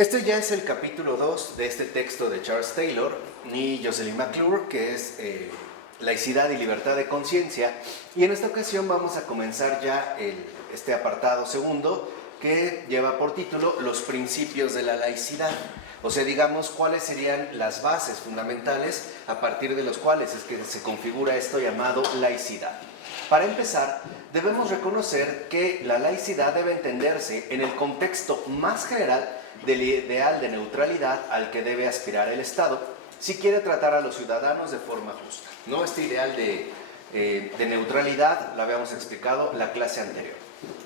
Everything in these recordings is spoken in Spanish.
Este ya es el capítulo 2 de este texto de Charles Taylor y Jocelyn McClure, que es Laicidad y Libertad de Conciencia. Y en esta ocasión vamos a comenzar ya este apartado segundo, que lleva por título Los principios de la laicidad. O sea, digamos, cuáles serían las bases fundamentales a partir de los cuales es que se configura esto llamado laicidad. Para empezar, debemos reconocer que la laicidad debe entenderse en el contexto más general del ideal de neutralidad al que debe aspirar el Estado si quiere tratar a los ciudadanos de forma justa. ¿No? Este ideal de neutralidad lo habíamos explicado la clase anterior.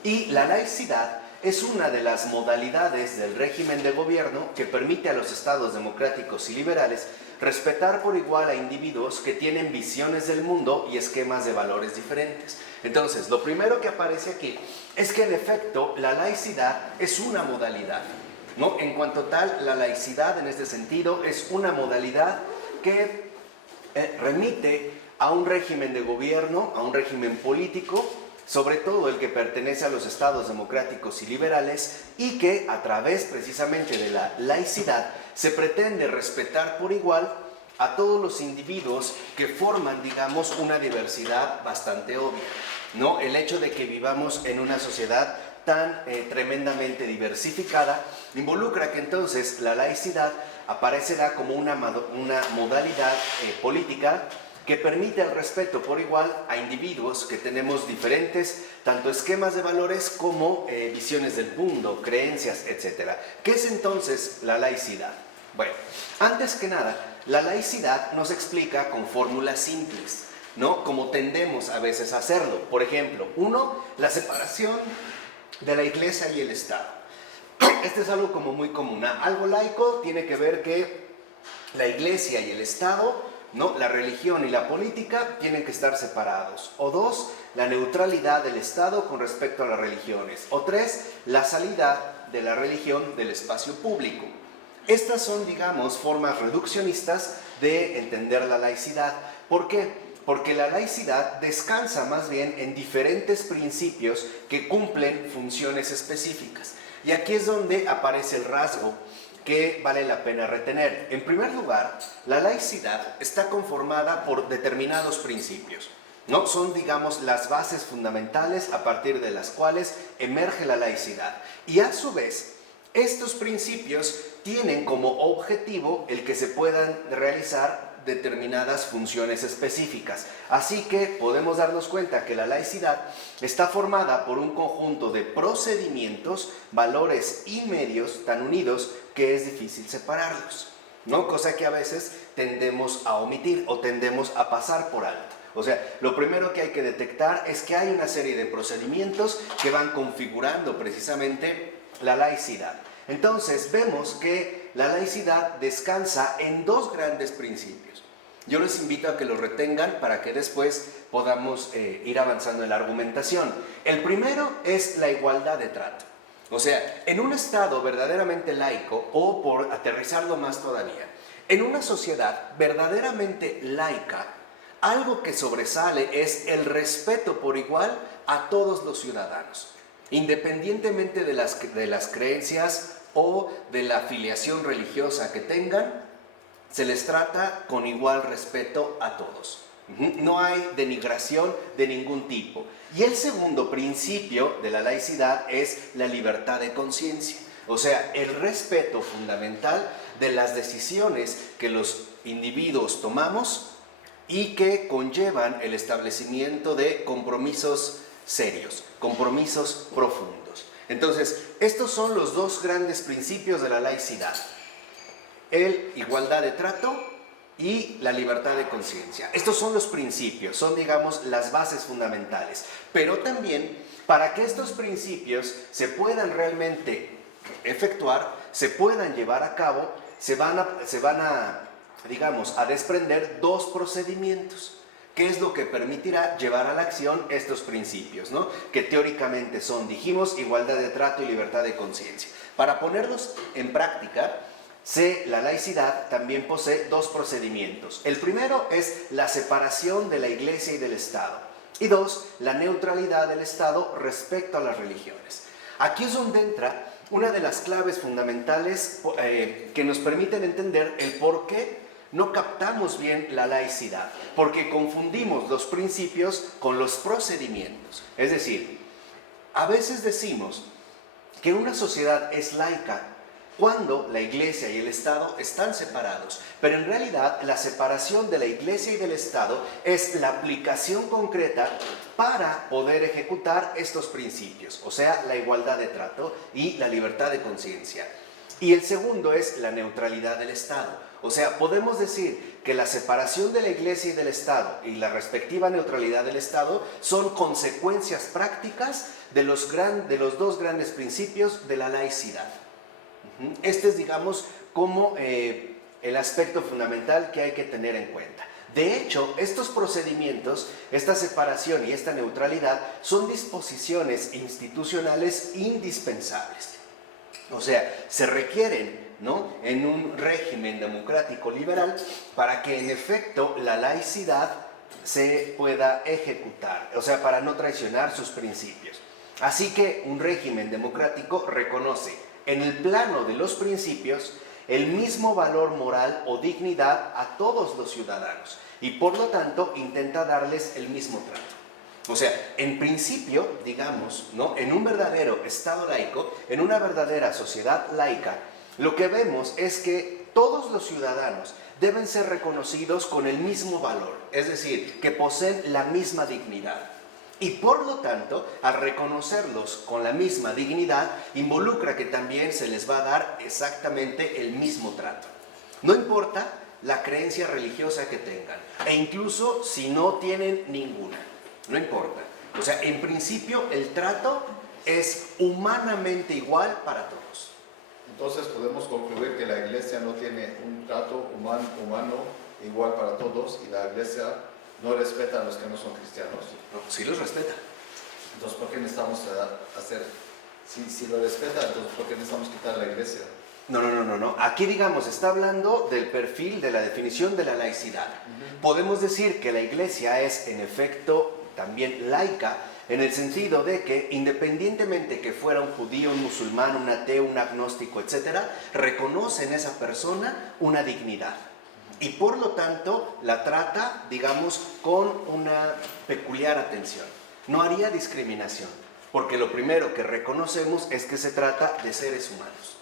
Y la laicidad es una de las modalidades del régimen de gobierno que permite a los estados democráticos y liberales respetar por igual a individuos que tienen visiones del mundo y esquemas de valores diferentes. Entonces, lo primero que aparece aquí es que en efecto la laicidad es una modalidad, ¿no? En cuanto tal, la laicidad en este sentido es una modalidad que remite a un régimen de gobierno, a un régimen político, sobre todo el que pertenece a los estados democráticos y liberales, y que a través precisamente de la laicidad se pretende respetar por igual a todos los individuos que forman, digamos, una diversidad bastante obvia, ¿no? El hecho de que vivamos en una sociedad tan tremendamente diversificada involucra que entonces la laicidad aparecerá como una modalidad política que permite el respeto por igual a individuos que tenemos diferentes tanto esquemas de valores como visiones del mundo, creencias, etc. ¿Qué es entonces la laicidad? Bueno, antes que nada, la laicidad nos explica con fórmulas simples, ¿no? Como tendemos a veces a hacerlo. Por ejemplo, la separación de la Iglesia y el Estado. Este es algo como muy común. Algo laico tiene que ver que la Iglesia y el Estado, ¿no? La religión y la política tienen que estar separados. O 2, la neutralidad del Estado con respecto a las religiones. O 3, la salida de la religión del espacio público. Estas son, digamos, formas reduccionistas de entender la laicidad. ¿Por qué? Porque la laicidad descansa más bien en diferentes principios que cumplen funciones específicas. Y aquí es donde aparece el rasgo que vale la pena retener. En primer lugar, la laicidad está conformada por determinados principios, ¿no? Son, digamos, las bases fundamentales a partir de las cuales emerge la laicidad. Y a su vez, estos principios tienen como objetivo el que se puedan realizar determinadas funciones específicas. Así que podemos darnos cuenta que la laicidad está formada por un conjunto de procedimientos, valores y medios tan unidos que es difícil separarlos, ¿no? Cosa que a veces tendemos a omitir o tendemos a pasar por alto. O sea, lo primero que hay que detectar es que hay una serie de procedimientos que van configurando precisamente la laicidad. Entonces vemos que la laicidad descansa en dos grandes principios. Yo les invito a que los retengan para que después podamos ir avanzando en la argumentación. El primero es la igualdad de trato. O sea, en un estado verdaderamente laico, o por aterrizarlo más todavía, en una sociedad verdaderamente laica, algo que sobresale es el respeto por igual a todos los ciudadanos, independientemente de las creencias o de la afiliación religiosa que tengan. Se les trata con igual respeto a todos. No hay denigración de ningún tipo. Y el segundo principio de la laicidad es la libertad de conciencia. O sea, el respeto fundamental de las decisiones que los individuos tomamos y que conllevan el establecimiento de compromisos serios, compromisos profundos. Entonces, estos son los dos grandes principios de la laicidad: el igualdad de trato y la libertad de conciencia. Estos son los principios, son, digamos, las bases fundamentales. Pero también, para que estos principios se puedan realmente efectuar, se puedan llevar a cabo, se van a digamos, a desprender dos procedimientos. ¿Qué es lo que permitirá llevar a la acción estos principios, ¿no? Que teóricamente son, dijimos, igualdad de trato y libertad de conciencia. Para ponerlos en práctica, la laicidad también posee dos procedimientos. El primero es la separación de la Iglesia y del Estado. Y 2, la neutralidad del Estado respecto a las religiones. Aquí es donde entra una de las claves fundamentales que nos permiten entender el por qué no captamos bien la laicidad, porque confundimos los principios con los procedimientos. Es decir, a veces decimos que una sociedad es laica cuando la Iglesia y el Estado están separados, pero en realidad la separación de la Iglesia y del Estado es la aplicación concreta para poder ejecutar estos principios, o sea, la igualdad de trato y la libertad de conciencia. Y el segundo es la neutralidad del Estado. O sea, podemos decir que la separación de la Iglesia y del Estado y la respectiva neutralidad del Estado son consecuencias prácticas de los dos grandes principios de la laicidad. Este es, digamos, como el aspecto fundamental que hay que tener en cuenta. De hecho, estos procedimientos, esta separación y esta neutralidad son disposiciones institucionales indispensables. O sea, se requieren, ¿no?, en un régimen democrático liberal para que en efecto la laicidad se pueda ejecutar, o sea, para no traicionar sus principios. Así que un régimen democrático reconoce en el plano de los principios el mismo valor moral o dignidad a todos los ciudadanos y por lo tanto intenta darles el mismo trato. O sea, en principio, digamos, ¿no?, en un verdadero Estado laico, en una verdadera sociedad laica, lo que vemos es que todos los ciudadanos deben ser reconocidos con el mismo valor, es decir, que poseen la misma dignidad. Y por lo tanto, al reconocerlos con la misma dignidad, involucra que también se les va a dar exactamente el mismo trato. No importa la creencia religiosa que tengan, e incluso si no tienen ninguna, no importa. O sea, en principio el trato es humanamente igual para todos. Entonces podemos concluir que la Iglesia no tiene un trato humano igual para todos y la Iglesia no respeta a los que no son cristianos. No, sí los respeta. Entonces, ¿por qué necesitamos hacer? Si lo respeta, entonces ¿por qué necesitamos quitar la Iglesia? No. Aquí, digamos, está hablando del perfil, de la definición de la laicidad. Podemos decir que la Iglesia es, en efecto, también laica, en el sentido de que, independientemente que fuera un judío, un musulmán, un ateo, un agnóstico, etc., reconoce en esa persona una dignidad. Y por lo tanto, la trata, digamos, con una peculiar atención. No haría discriminación, porque lo primero que reconocemos es que se trata de seres humanos.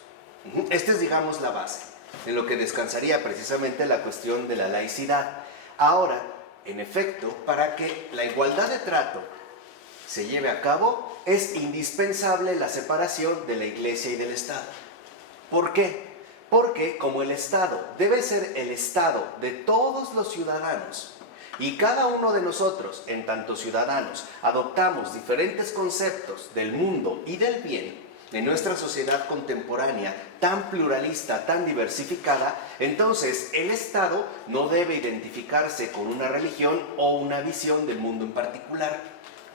Esta es, digamos, la base, en lo que descansaría precisamente la cuestión de la laicidad. Ahora, en efecto, para que la igualdad de trato se lleve a cabo, es indispensable la separación de la Iglesia y del Estado. ¿Por qué? Porque como el Estado debe ser el Estado de todos los ciudadanos, y cada uno de nosotros, en tanto ciudadanos, adoptamos diferentes conceptos del mundo y del bien, en nuestra sociedad contemporánea tan pluralista, tan diversificada, entonces el Estado no debe identificarse con una religión o una visión del mundo en particular,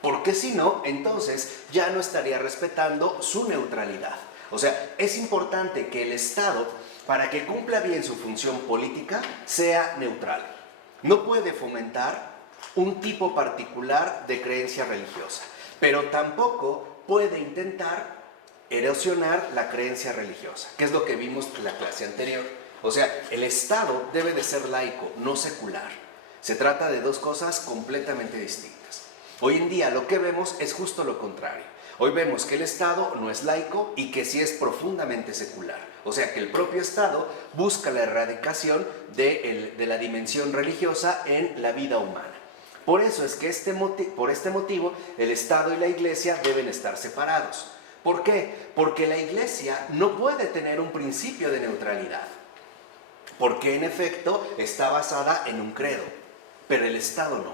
porque si no, entonces ya no estaría respetando su neutralidad. O sea, es importante que el Estado, para que cumpla bien su función política, sea neutral. No puede fomentar un tipo particular de creencia religiosa, pero tampoco puede intentar erosionar la creencia religiosa, que es lo que vimos en la clase anterior. O sea, el Estado debe de ser laico, no secular. Se trata de dos cosas completamente distintas. Hoy en día lo que vemos es justo lo contrario. Hoy vemos que el Estado no es laico y que sí es profundamente secular. O sea, que el propio Estado busca la erradicación de la dimensión religiosa en la vida humana. Por eso es que por este motivo el Estado y la Iglesia deben estar separados. ¿Por qué? Porque la Iglesia no puede tener un principio de neutralidad, porque en efecto está basada en un credo, pero el Estado no.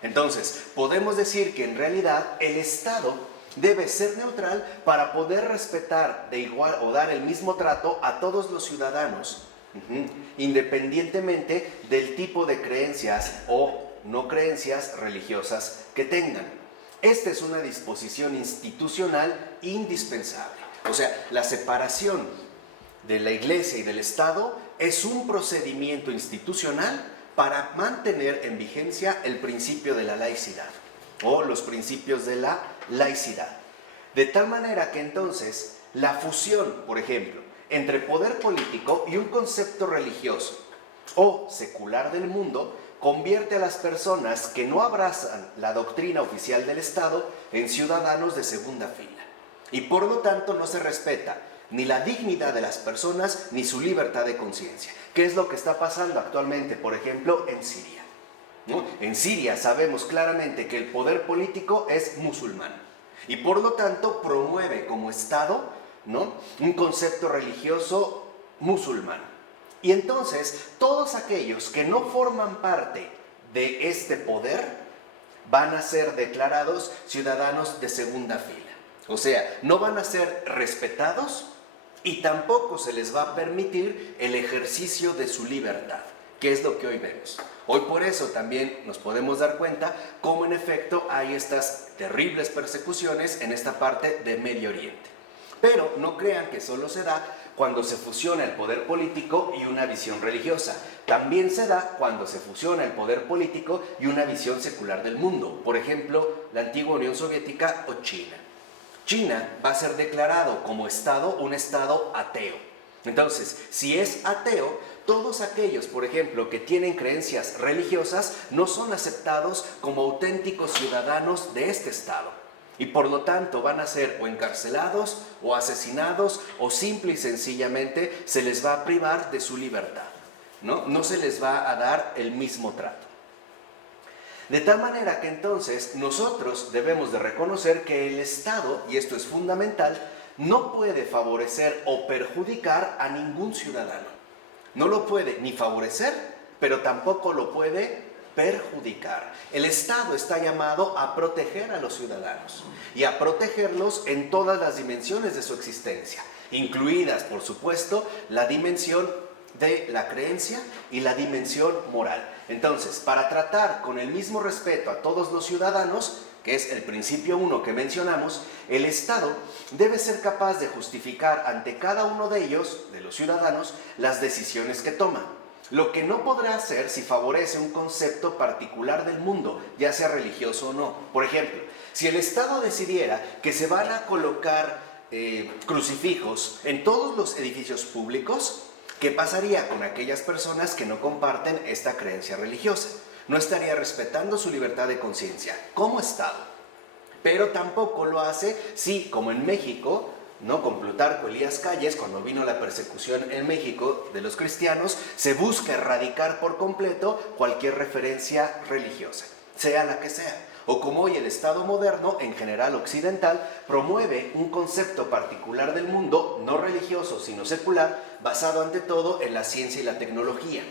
Entonces, podemos decir que en realidad el Estado debe ser neutral para poder respetar de igual o dar el mismo trato a todos los ciudadanos, independientemente del tipo de creencias o no creencias religiosas que tengan. Esta es una disposición institucional indispensable. O sea, la separación de la Iglesia y del Estado es un procedimiento institucional para mantener en vigencia el principio de la laicidad o los principios de la laicidad. De tal manera que entonces la fusión, por ejemplo, entre poder político y un concepto religioso o secular del mundo convierte a las personas que no abrazan la doctrina oficial del Estado en ciudadanos de segunda fila. Y por lo tanto no se respeta ni la dignidad de las personas ni su libertad de conciencia. ¿Qué es lo que está pasando actualmente, por ejemplo, en Siria? ¿No? En Siria sabemos claramente que el poder político es musulmán y por lo tanto promueve como Estado, ¿no?, un concepto religioso musulmán. Y entonces todos aquellos que no forman parte de este poder van a ser declarados ciudadanos de segunda fila. O sea, no van a ser respetados y tampoco se les va a permitir el ejercicio de su libertad, que es lo que hoy vemos. Hoy por eso también nos podemos dar cuenta cómo en efecto hay estas terribles persecuciones en esta parte de Medio Oriente. Pero no crean que solo se da cuando se fusiona el poder político y una visión religiosa. También se da cuando se fusiona el poder político y una visión secular del mundo. Por ejemplo, la antigua Unión Soviética o China. China va a ser declarado como Estado un Estado ateo. Entonces, si es ateo, todos aquellos, por ejemplo, que tienen creencias religiosas no son aceptados como auténticos ciudadanos de este Estado. Y por lo tanto van a ser o encarcelados o asesinados o simple y sencillamente se les va a privar de su libertad, ¿no? No se les va a dar el mismo trato. De tal manera que entonces nosotros debemos de reconocer que el Estado, y esto es fundamental, no puede favorecer o perjudicar a ningún ciudadano. No lo puede ni favorecer, pero tampoco lo puede perjudicar. El Estado está llamado a proteger a los ciudadanos y a protegerlos en todas las dimensiones de su existencia, incluidas, por supuesto, la dimensión de la creencia y la dimensión moral. Entonces, para tratar con el mismo respeto a todos los ciudadanos, que es el principio 1 que mencionamos, el Estado debe ser capaz de justificar ante cada uno de ellos, de los ciudadanos, las decisiones que toma. Lo que no podrá hacer si favorece un concepto particular del mundo, ya sea religioso o no. Por ejemplo, si el Estado decidiera que se van a colocar crucifijos en todos los edificios públicos, ¿qué pasaría con aquellas personas que no comparten esta creencia religiosa? No estaría respetando su libertad de conciencia como Estado. Pero tampoco lo hace si, como en México, ¿no?, con Plutarco Elías Calles, cuando vino la persecución en México de los cristianos, se busca erradicar por completo cualquier referencia religiosa, sea la que sea. O como hoy el Estado moderno, en general occidental, promueve un concepto particular del mundo, no religioso, sino secular, basado ante todo en la ciencia y la tecnología,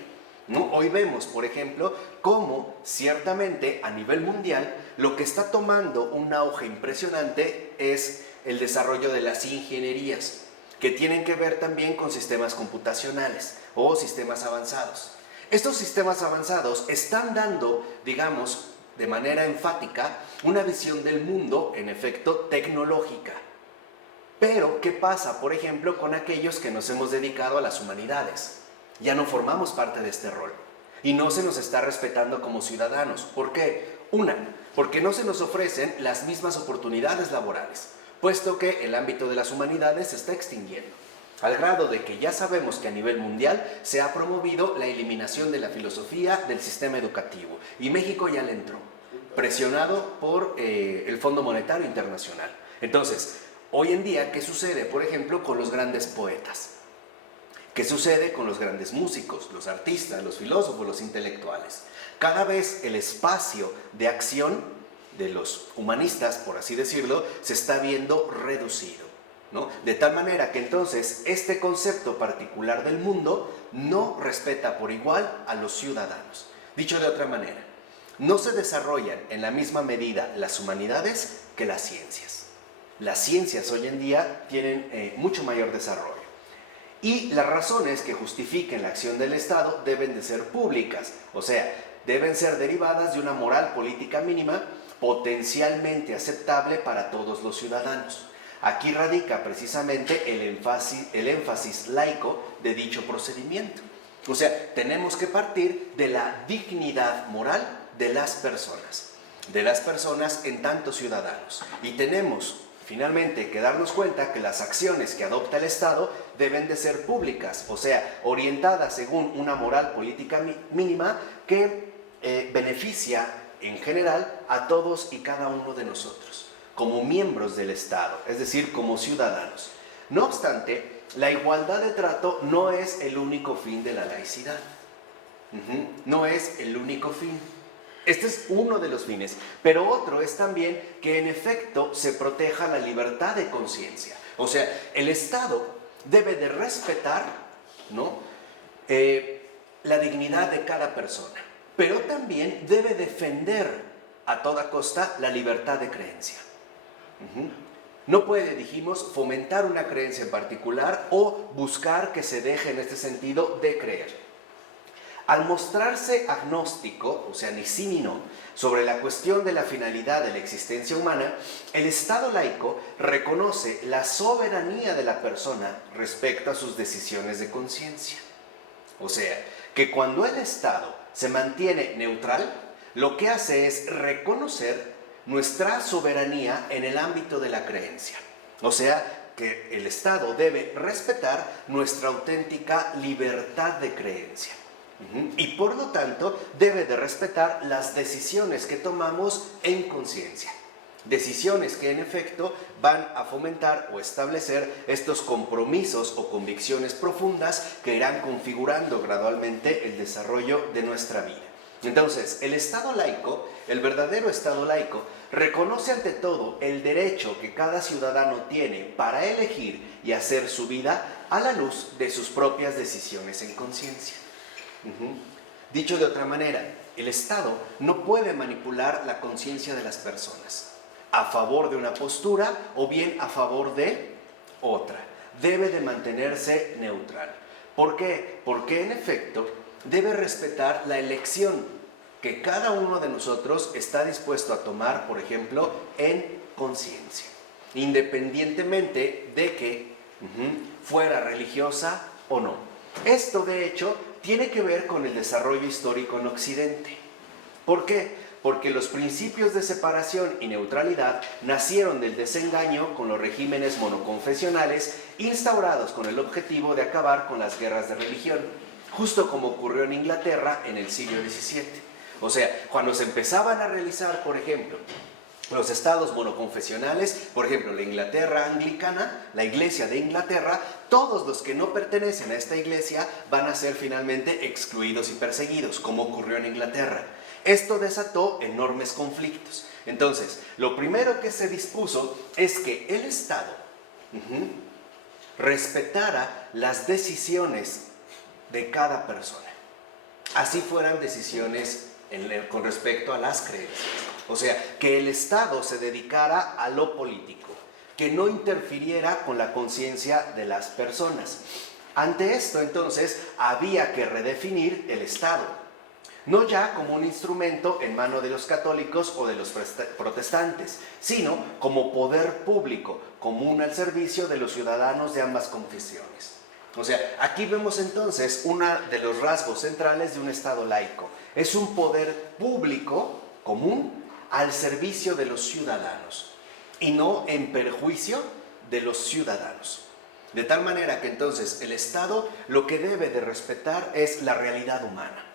¿no? Hoy vemos, por ejemplo, cómo ciertamente a nivel mundial lo que está tomando un auge impresionante es el desarrollo de las ingenierías, que tienen que ver también con sistemas computacionales o sistemas avanzados. Estos sistemas avanzados están dando, digamos, de manera enfática, una visión del mundo, en efecto, tecnológica. Pero, ¿qué pasa, por ejemplo, con aquellos que nos hemos dedicado a las humanidades? Ya no formamos parte de este rol y no se nos está respetando como ciudadanos. ¿Por qué? Porque no se nos ofrecen las mismas oportunidades laborales, puesto que el ámbito de las humanidades se está extinguiendo, al grado de que ya sabemos que a nivel mundial se ha promovido la eliminación de la filosofía del sistema educativo, y México ya le entró, presionado por el Fondo Monetario Internacional. Entonces, hoy en día, ¿qué sucede, por ejemplo, con los grandes poetas? ¿Qué sucede con los grandes músicos, los artistas, los filósofos, los intelectuales? Cada vez el espacio de acción de los humanistas, por así decirlo, se está viendo reducido, ¿no? De tal manera que entonces este concepto particular del mundo no respeta por igual a los ciudadanos. Dicho de otra manera, no se desarrollan en la misma medida las humanidades que las ciencias. Las ciencias hoy en día tienen mucho mayor desarrollo. Y las razones que justifiquen la acción del Estado deben de ser públicas, o sea, deben ser derivadas de una moral política mínima potencialmente aceptable para todos los ciudadanos. Aquí radica precisamente el énfasis laico de dicho procedimiento. O sea, tenemos que partir de la dignidad moral de las personas en tanto ciudadanos. Y tenemos finalmente que darnos cuenta que las acciones que adopta el Estado deben de ser públicas, o sea, orientadas según una moral política mínima que beneficia en general a todos y cada uno de nosotros, como miembros del Estado, es decir, como ciudadanos. No obstante, la igualdad de trato no es el único fin de la laicidad. No es el único fin. Este es uno de los fines, pero otro es también que en efecto se proteja la libertad de conciencia. O sea, el Estado debe de respetar, ¿no?, la dignidad de cada persona, pero también debe defender a toda costa la libertad de creencia. No puede, dijimos, fomentar una creencia en particular o buscar que se deje en este sentido de creer. Al mostrarse agnóstico, o sea, ni sí ni no, sobre la cuestión de la finalidad de la existencia humana, el Estado laico reconoce la soberanía de la persona respecto a sus decisiones de conciencia. O sea, que cuando el Estado se mantiene neutral, lo que hace es reconocer nuestra soberanía en el ámbito de la creencia. O sea, que el Estado debe respetar nuestra auténtica libertad de creencia. Y por lo tanto debe de respetar las decisiones que tomamos en conciencia. Decisiones que en efecto van a fomentar o establecer estos compromisos o convicciones profundas que irán configurando gradualmente el desarrollo de nuestra vida. Entonces, el Estado laico, el verdadero Estado laico, reconoce ante todo el derecho que cada ciudadano tiene para elegir y hacer su vida a la luz de sus propias decisiones en conciencia. Dicho de otra manera, el Estado no puede manipular la conciencia de las personas a favor de una postura o bien a favor de otra. Debe de mantenerse neutral. ¿Por qué? Porque en efecto debe respetar la elección que cada uno de nosotros está dispuesto a tomar, por ejemplo, en conciencia, independientemente de que fuera religiosa o no. Esto, de hecho, tiene que ver con el desarrollo histórico en Occidente. ¿Por qué? Porque los principios de separación y neutralidad nacieron del desengaño con los regímenes monoconfesionales instaurados con el objetivo de acabar con las guerras de religión, justo como ocurrió en Inglaterra en el siglo XVII. O sea, cuando se empezaban a realizar, por ejemplo, los estados monoconfesionales, por ejemplo, la Inglaterra anglicana, la Iglesia de Inglaterra, todos los que no pertenecen a esta iglesia van a ser finalmente excluidos y perseguidos, como ocurrió en Inglaterra. Esto desató enormes conflictos. Entonces, lo primero que se dispuso es que el Estado respetara las decisiones de cada persona, así fueran decisiones con respecto a las creencias. O sea, que el Estado se dedicara a lo político, que no interfiriera con la conciencia de las personas. Ante esto, entonces, había que redefinir el Estado, no ya como un instrumento en mano de los católicos o de los protestantes, sino como poder público, común al servicio de los ciudadanos de ambas confesiones. O sea, aquí vemos entonces uno de los rasgos centrales de un Estado laico. Es un poder público común al servicio de los ciudadanos y no en perjuicio de los ciudadanos. De tal manera que entonces el Estado lo que debe de respetar es la realidad humana.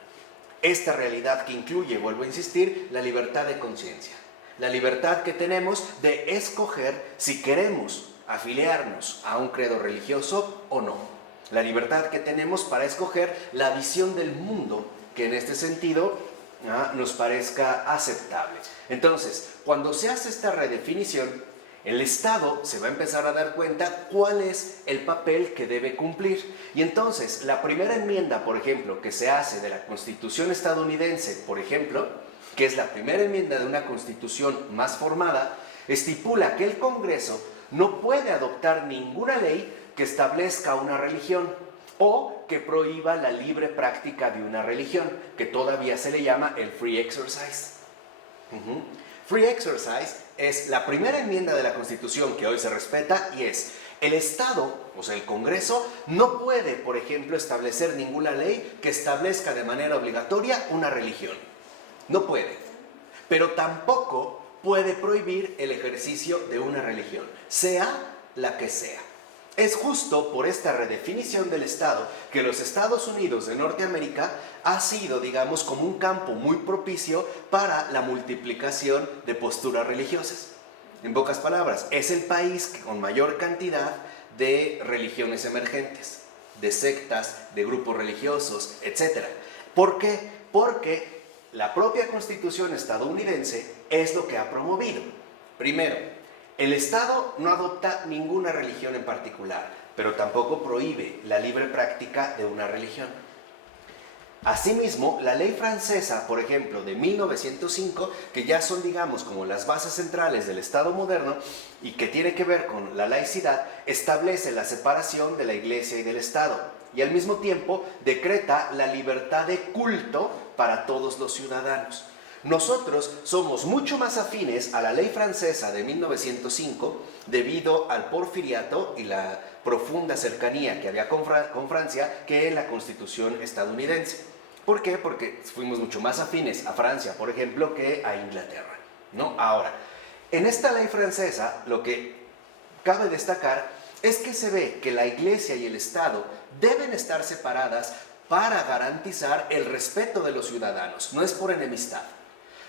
Esta realidad que incluye, vuelvo a insistir, la libertad de conciencia. La libertad que tenemos de escoger si queremos afiliarnos a un credo religioso o no. La libertad que tenemos para escoger la visión del mundo que en este sentido nos parezca aceptable. Entonces, cuando se hace esta redefinición, el Estado se va a empezar a dar cuenta cuál es el papel que debe cumplir. Y entonces, la primera enmienda, por ejemplo, que se hace de la Constitución estadounidense, por ejemplo, que es la primera enmienda de una constitución más formada, estipula que el Congreso no puede adoptar ninguna ley que establezca una religión o que prohíba la libre práctica de una religión, que todavía se le llama el free exercise. Free exercise es la primera enmienda de la Constitución que hoy se respeta y es: el Estado, o sea, el Congreso, no puede, por ejemplo, establecer ninguna ley que establezca de manera obligatoria una religión. No puede. Pero tampoco puede prohibir el ejercicio de una religión, sea la que sea. Es justo por esta redefinición del Estado que los Estados Unidos de Norteamérica ha sido, digamos, como un campo muy propicio para la multiplicación de posturas religiosas. En pocas palabras, es el país con mayor cantidad de religiones emergentes, de sectas, de grupos religiosos, etc. ¿Por qué? Porque la propia Constitución estadounidense es lo que ha promovido. Primero, el Estado no adopta ninguna religión en particular, pero tampoco prohíbe la libre práctica de una religión. Asimismo, la ley francesa, por ejemplo, de 1905, que ya son, digamos, como las bases centrales del Estado moderno y que tiene que ver con la laicidad, establece la separación de la Iglesia y del Estado y al mismo tiempo decreta la libertad de culto para todos los ciudadanos. Nosotros somos mucho más afines a la ley francesa de 1905 debido al porfiriato y la profunda cercanía que había con Francia que en la Constitución estadounidense. ¿Por qué? Porque fuimos mucho más afines a Francia, por ejemplo, que a Inglaterra, ¿no? Ahora, en esta ley francesa lo que cabe destacar es que se ve que la Iglesia y el Estado deben estar separadas para garantizar el respeto de los ciudadanos, no es por enemistad.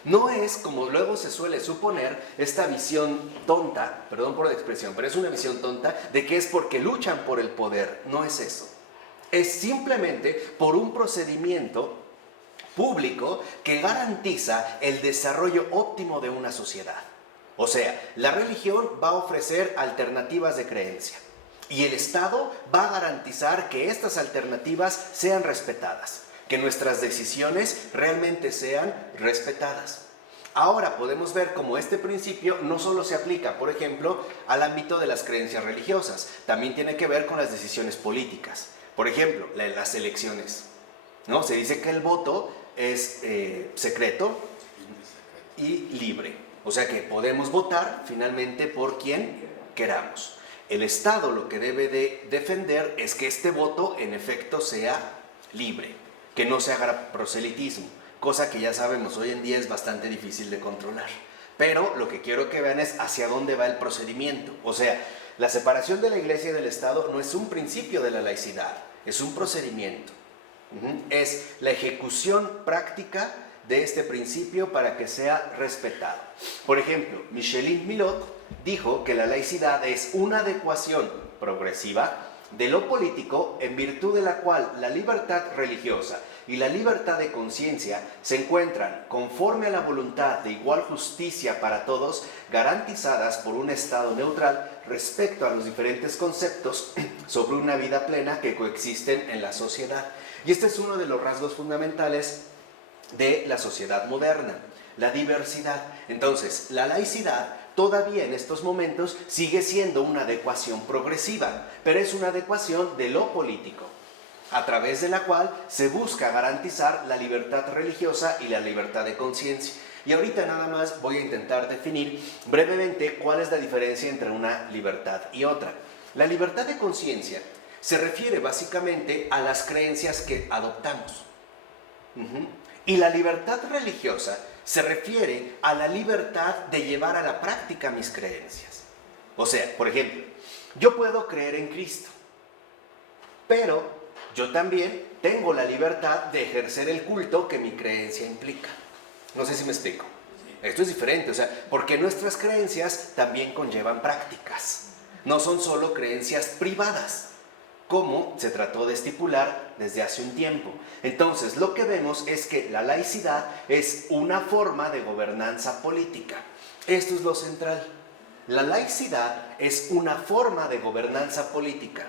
No es, como luego se suele suponer, esta visión tonta, perdón por la expresión, pero es una visión tonta, de que es porque luchan por el poder. No es eso. Es simplemente por un procedimiento público que garantiza el desarrollo óptimo de una sociedad. O sea, la religión va a ofrecer alternativas de creencia y el Estado va a garantizar que estas alternativas sean respetadas, que nuestras decisiones realmente sean respetadas. Ahora podemos ver cómo este principio no solo se aplica, por ejemplo, al ámbito de las creencias religiosas, también tiene que ver con las decisiones políticas. Por ejemplo, las elecciones, ¿no? Se dice que el voto es secreto y libre, o sea que podemos votar finalmente por quien queramos. El Estado lo que debe de defender es que este voto en efecto sea libre, que no se haga proselitismo, cosa que ya sabemos hoy en día es bastante difícil de controlar. Pero lo que quiero que vean es hacia dónde va el procedimiento. O sea, la separación de la Iglesia y del Estado no es un principio de la laicidad, es un procedimiento. Es la ejecución práctica de este principio para que sea respetado. Por ejemplo, Micheline Milot dijo que la laicidad es una adecuación progresiva de lo político en virtud de la cual la libertad religiosa y la libertad de conciencia se encuentran conforme a la voluntad de igual justicia para todos, garantizadas por un Estado neutral respecto a los diferentes conceptos sobre una vida plena que coexisten en la sociedad. Y este es uno de los rasgos fundamentales de la sociedad moderna, la diversidad. Entonces, la laicidad todavía en estos momentos sigue siendo una adecuación progresiva, pero es una adecuación de lo político, a través de la cual se busca garantizar la libertad religiosa y la libertad de conciencia. Y ahorita nada más voy a intentar definir brevemente cuál es la diferencia entre una libertad y otra. La libertad de conciencia se refiere básicamente a las creencias que adoptamos. Y la libertad religiosa se refiere a la libertad de llevar a la práctica mis creencias. O sea, por ejemplo, yo puedo creer en Cristo, pero yo también tengo la libertad de ejercer el culto que mi creencia implica. No sé si me explico. Esto es diferente, o sea, porque nuestras creencias también conllevan prácticas. No son solo creencias privadas, como se trató de estipular desde hace un tiempo. Entonces, lo que vemos es que la laicidad es una forma de gobernanza política. Esto es lo central. La laicidad es una forma de gobernanza política.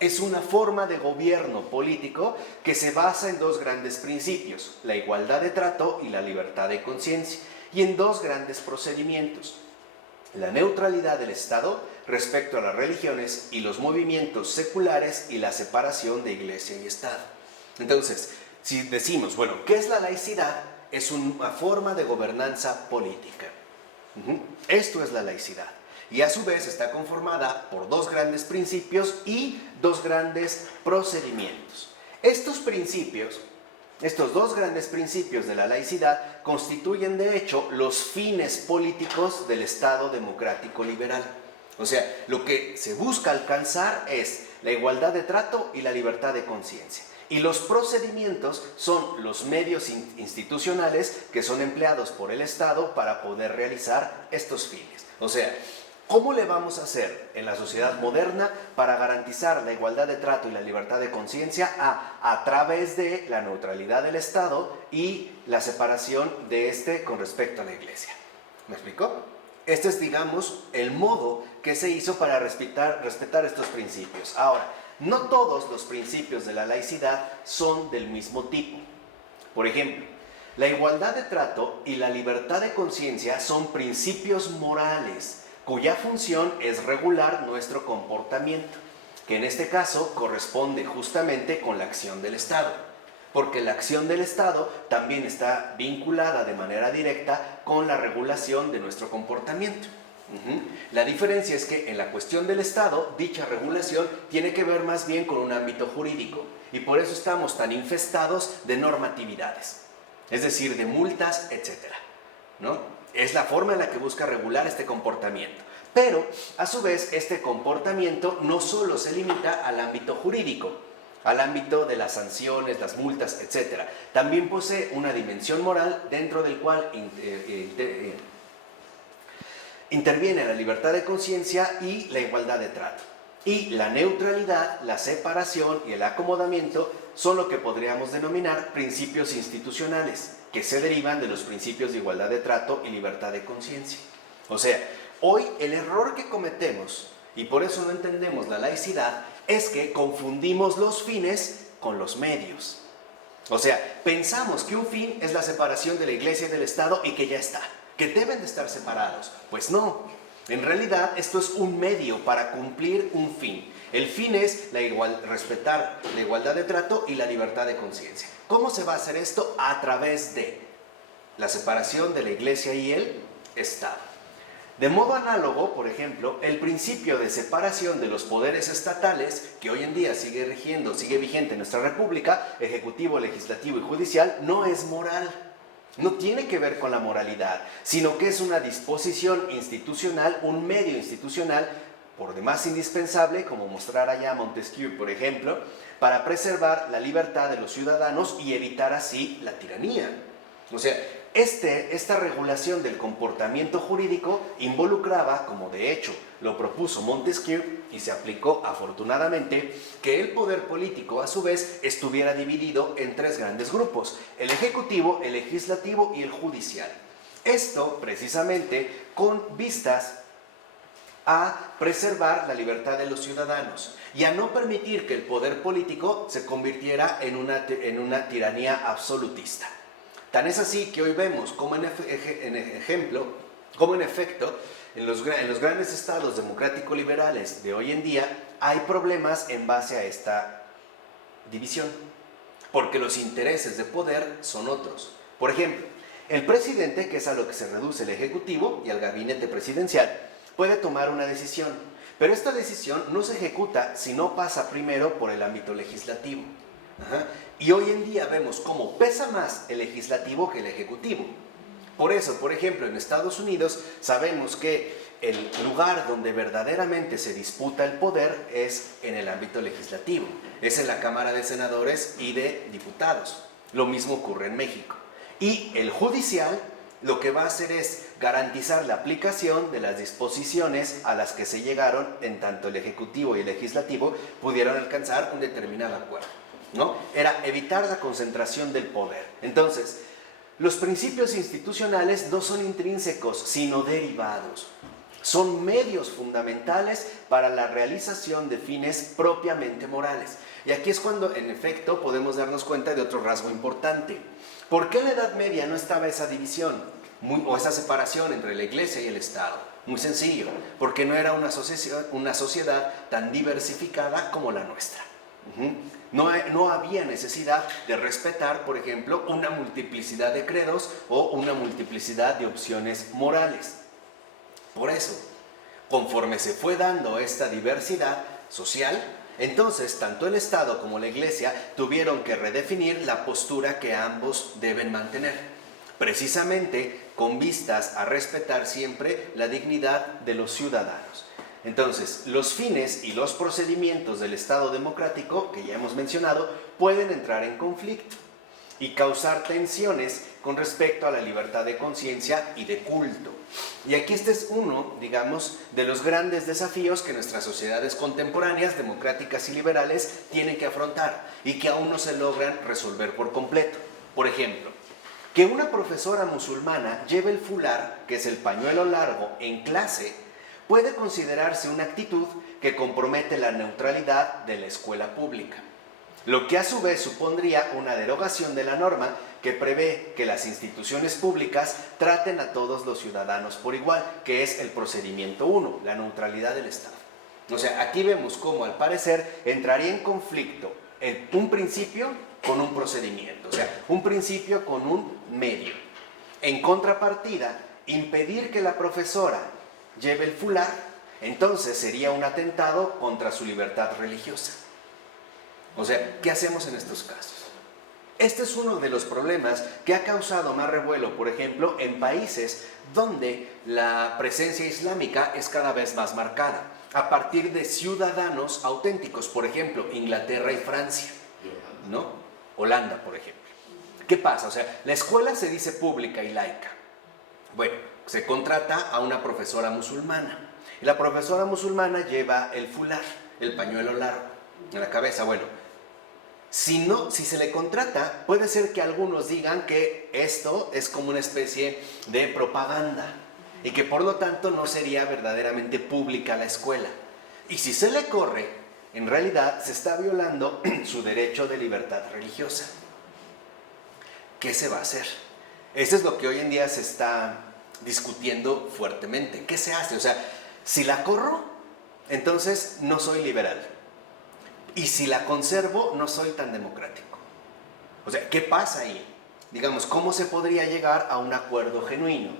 Es una forma de gobierno político que se basa en dos grandes principios, la igualdad de trato y la libertad de conciencia, y en dos grandes procedimientos: la neutralidad del Estado respecto a las religiones y los movimientos seculares y la separación de Iglesia y Estado. Entonces, si decimos, bueno, ¿qué es la laicidad? Es una forma de gobernanza política. Esto es la laicidad. Y a su vez está conformada por dos grandes principios y dos grandes procedimientos. Estos principios Estos dos grandes principios de la laicidad constituyen de hecho los fines políticos del Estado democrático liberal. O sea, lo que se busca alcanzar es la igualdad de trato y la libertad de conciencia. Y los procedimientos son los medios institucionales que son empleados por el Estado para poder realizar estos fines. O sea, ¿cómo le vamos a hacer en la sociedad moderna para garantizar la igualdad de trato y la libertad de conciencia? A través de la neutralidad del Estado y la separación de este con respecto a la Iglesia. ¿Me explicó? Este es, digamos, el modo que se hizo para respetar estos principios. Ahora, no todos los principios de la laicidad son del mismo tipo. Por ejemplo, la igualdad de trato y la libertad de conciencia son principios morales cuya función es regular nuestro comportamiento, que en este caso corresponde justamente con la acción del Estado, porque la acción del Estado también está vinculada de manera directa con la regulación de nuestro comportamiento. La diferencia es que en la cuestión del Estado, dicha regulación tiene que ver más bien con un ámbito jurídico, y por eso estamos tan infestados de normatividades, es decir, de multas, etc., ¿no? Es la forma en la que busca regular este comportamiento. Pero, a su vez, este comportamiento no solo se limita al ámbito jurídico, al ámbito de las sanciones, las multas, etc. También posee una dimensión moral dentro del cual interviene la libertad de conciencia y la igualdad de trato. Y la neutralidad, la separación y el acomodamiento son lo que podríamos denominar principios institucionales, que se derivan de los principios de igualdad de trato y libertad de conciencia. O sea, hoy el error que cometemos, y por eso no entendemos la laicidad, es que confundimos los fines con los medios. O sea, pensamos que un fin es la separación de la Iglesia y del Estado y que ya está, que deben de estar separados. Pues no, en realidad esto es un medio para cumplir un fin. El fin es respetar la igualdad de trato y la libertad de conciencia. ¿Cómo se va a hacer esto? A través de la separación de la Iglesia y el Estado. De modo análogo, por ejemplo, el principio de separación de los poderes estatales, que hoy en día sigue vigente en nuestra república, ejecutivo, legislativo y judicial, no es moral. No tiene que ver con la moralidad, sino que es una disposición institucional, un medio institucional, por demás indispensable, como mostrara ya Montesquieu, por ejemplo, para preservar la libertad de los ciudadanos y evitar así la tiranía. O sea, esta regulación del comportamiento jurídico involucraba, como de hecho lo propuso Montesquieu y se aplicó afortunadamente, que el poder político a su vez estuviera dividido en tres grandes grupos: el ejecutivo, el legislativo y el judicial. Esto precisamente con vistas a preservar la libertad de los ciudadanos y a no permitir que el poder político se convirtiera en una tiranía absolutista. Tan es así que hoy vemos como en efecto, en los grandes estados democrático-liberales de hoy en día hay problemas en base a esta división, porque los intereses de poder son otros. Por ejemplo, el presidente, que es a lo que se reduce el ejecutivo y el gabinete presidencial, puede tomar una decisión, pero esta decisión no se ejecuta si no pasa primero por el ámbito legislativo. Y hoy en día vemos cómo pesa más el legislativo que el ejecutivo. Por eso, por ejemplo, en Estados Unidos sabemos que el lugar donde verdaderamente se disputa el poder es en el ámbito legislativo, es en la Cámara de Senadores y de Diputados. Lo mismo ocurre en México. Y el judicial lo que va a hacer es garantizar la aplicación de las disposiciones a las que se llegaron en tanto el Ejecutivo y el Legislativo pudieron alcanzar un determinado acuerdo, ¿no? Era evitar la concentración del poder. Entonces, los principios institucionales no son intrínsecos, sino derivados. Son medios fundamentales para la realización de fines propiamente morales. Y aquí es cuando, en efecto, podemos darnos cuenta de otro rasgo importante. ¿Por qué en la Edad Media no estaba esa división o esa separación entre la Iglesia y el Estado? Muy sencillo, porque no era una sociedad tan diversificada como la nuestra. No había necesidad de respetar, por ejemplo, una multiplicidad de credos o una multiplicidad de opciones morales. Por eso, conforme se fue dando esta diversidad social, Entonces, tanto el Estado como la Iglesia tuvieron que redefinir la postura que ambos deben mantener, precisamente con vistas a respetar siempre la dignidad de los ciudadanos. Entonces, los fines y los procedimientos del Estado democrático, que ya hemos mencionado, pueden entrar en conflicto y causar tensiones con respecto a la libertad de conciencia y de culto. Y aquí este es uno, digamos, de los grandes desafíos que nuestras sociedades contemporáneas, democráticas y liberales, tienen que afrontar y que aún no se logran resolver por completo. Por ejemplo, que una profesora musulmana lleve el fular, que es el pañuelo largo, en clase, puede considerarse una actitud que compromete la neutralidad de la escuela pública, lo que a su vez supondría una derogación de la norma que prevé que las instituciones públicas traten a todos los ciudadanos por igual, que es el procedimiento 1, la neutralidad del Estado. O sea, aquí vemos cómo al parecer entraría en conflicto un principio con un procedimiento, o sea, un principio con un medio. En contrapartida, impedir que la profesora lleve el fular, entonces sería un atentado contra su libertad religiosa. O sea, ¿qué hacemos en estos casos? Este es uno de los problemas que ha causado más revuelo, por ejemplo, en países donde la presencia islámica es cada vez más marcada, a partir de ciudadanos auténticos, por ejemplo, Inglaterra y Francia, ¿no? Holanda, por ejemplo. ¿Qué pasa? O sea, la escuela se dice pública y laica. Bueno, se contrata a una profesora musulmana. Y la profesora musulmana lleva el fular, el pañuelo largo, en la cabeza. Bueno, si se le contrata, puede ser que algunos digan que esto es como una especie de propaganda y que por lo tanto no sería verdaderamente pública la escuela. Y si se le corre, en realidad se está violando su derecho de libertad religiosa. ¿Qué se va a hacer? Eso es lo que hoy en día se está discutiendo fuertemente. ¿Qué se hace? O sea, si la corro, entonces no soy liberal. Y si la conservo, no soy tan democrático. O sea, ¿qué pasa ahí? Digamos, ¿cómo se podría llegar a un acuerdo genuino?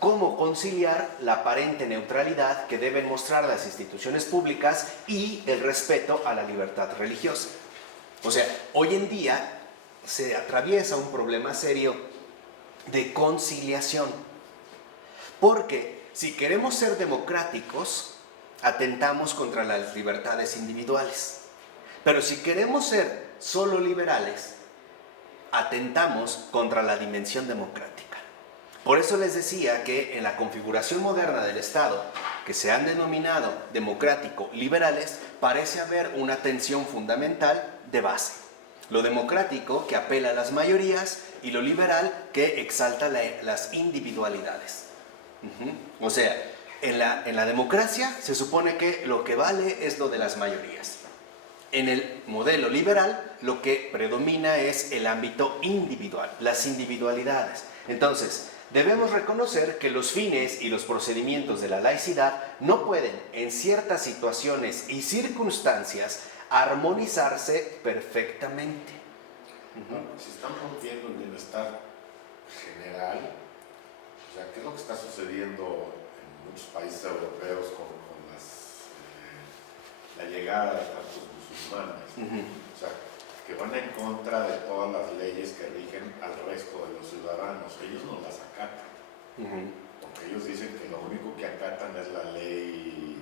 ¿Cómo conciliar la aparente neutralidad que deben mostrar las instituciones públicas y el respeto a la libertad religiosa? O sea, hoy en día se atraviesa un problema serio de conciliación. Porque si queremos ser democráticos, atentamos contra las libertades individuales. Pero si queremos ser solo liberales, atentamos contra la dimensión democrática. Por eso les decía que en la configuración moderna del Estado, que se han denominado democrático-liberales, parece haber una tensión fundamental de base. Lo democrático, que apela a las mayorías, y lo liberal, que exalta las individualidades. O sea, en la democracia se supone que lo que vale es lo de las mayorías. En el modelo liberal, lo que predomina es el ámbito individual, las individualidades. Entonces, debemos reconocer que los fines y los procedimientos de la laicidad no pueden, en ciertas situaciones y circunstancias, armonizarse perfectamente. Si están rompiendo el bienestar general, o sea, ¿qué es lo que está sucediendo en muchos países europeos con la llegada de tantos musulmanes? O sea, que van en contra de todas las leyes que rigen al resto de los ciudadanos. Ellos no las acatan, porque ellos dicen que lo único que acatan es la ley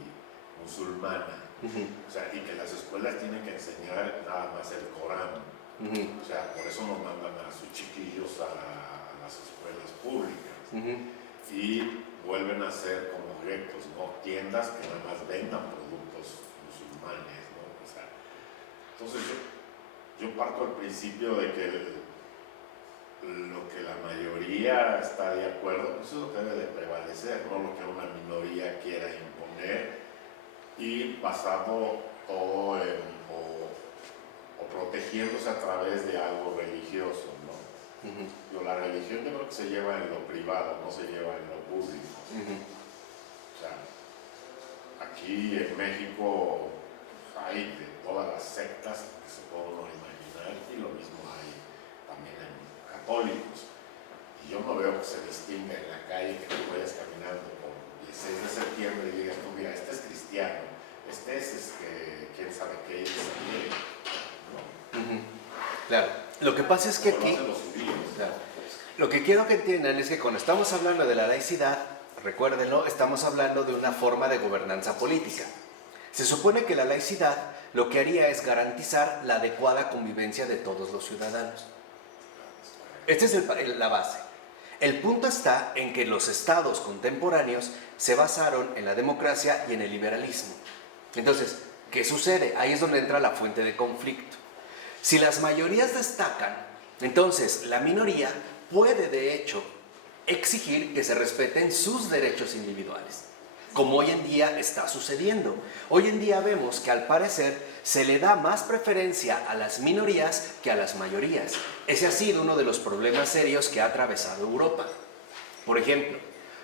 musulmana. O sea, y que las escuelas tienen que enseñar nada más el Corán. O sea, por eso no mandan a sus chiquillos a las escuelas públicas. Y vuelven a ser como guetos, ¿no? Tiendas que nada más vendan productos musulmanes, ¿no? O sea, entonces yo parto al principio de que lo que la mayoría está de acuerdo, eso es lo que debe de prevalecer, no lo que una minoría quiera imponer, y basado todo o protegiéndose a través de algo religioso, ¿no? La religión yo creo que se lleva en lo privado, no se lleva en lo público. O sea, aquí en México hay de todas las sectas que se puede uno imaginar, y lo mismo hay también en católicos. Y yo no veo que se distinga en la calle, que tú vayas caminando por 16 de septiembre y digas, no, mira, este es cristiano, este es quién sabe qué, este es Claro. Lo que pasa es que aquí... Conocen los judíos. Claro. Lo que quiero que entiendan es que cuando estamos hablando de la laicidad, recuérdenlo, estamos hablando de una forma de gobernanza política. Se supone que la laicidad lo que haría es garantizar la adecuada convivencia de todos los ciudadanos. Esta es la base. El punto está en que los estados contemporáneos se basaron en la democracia y en el liberalismo. Entonces, ¿qué sucede? Ahí es donde entra la fuente de conflicto. Si las mayorías destacan, entonces la minoría puede de hecho exigir que se respeten sus derechos individuales, como hoy en día está sucediendo. Hoy en día vemos que al parecer se le da más preferencia a las minorías que a las mayorías. Ese ha sido uno de los problemas serios que ha atravesado Europa. Por ejemplo,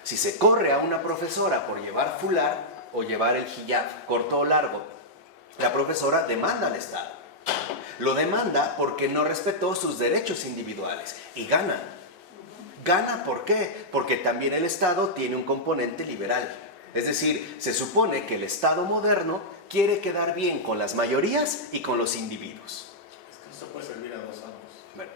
si se corre a una profesora por llevar fular o llevar el hijab corto o largo, la profesora demanda al Estado. Lo demanda porque no respetó sus derechos individuales y gana. ¿Gana por qué? Porque también el Estado tiene un componente liberal. Es decir, se supone que el Estado moderno quiere quedar bien con las mayorías y con los individuos. Es que esto puede servir a dos amos. Bueno,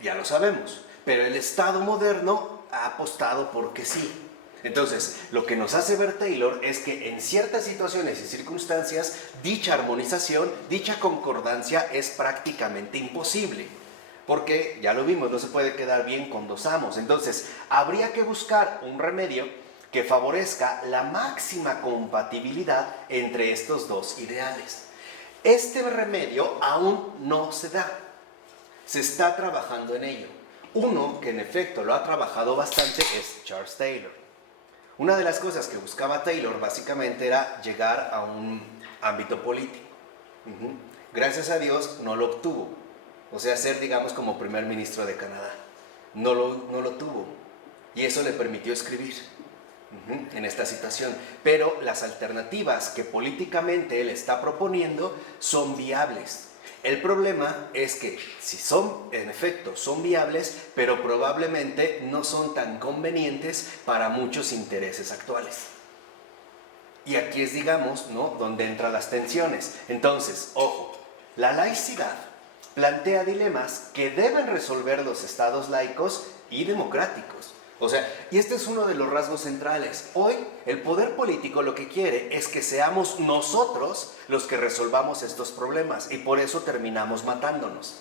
ya lo sabemos, pero el Estado moderno ha apostado porque sí. Entonces, lo que nos hace ver Taylor es que en ciertas situaciones y circunstancias, dicha armonización, dicha concordancia es prácticamente imposible. Porque, ya lo vimos, no se puede quedar bien con dos amos. Entonces, habría que buscar un remedio que favorezca la máxima compatibilidad entre estos dos ideales. Este remedio aún no se da. Se está trabajando en ello. Uno que en efecto lo ha trabajado bastante es Charles Taylor. Una de las cosas que buscaba Taylor básicamente era llegar a un ámbito político. Gracias a Dios no lo obtuvo. O sea, ser, digamos, como primer ministro de Canadá. No lo tuvo. Y eso le permitió escribir en esta situación. Pero las alternativas que políticamente él está proponiendo son viables. El problema es que si son, en efecto, son viables, pero probablemente no son tan convenientes para muchos intereses actuales. Y aquí es, digamos, ¿no?, donde entran las tensiones. Entonces, ojo, la laicidad plantea dilemas que deben resolver los estados laicos y democráticos. O sea, y este es uno de los rasgos centrales. Hoy, el poder político lo que quiere es que seamos nosotros los que resolvamos estos problemas y por eso terminamos matándonos.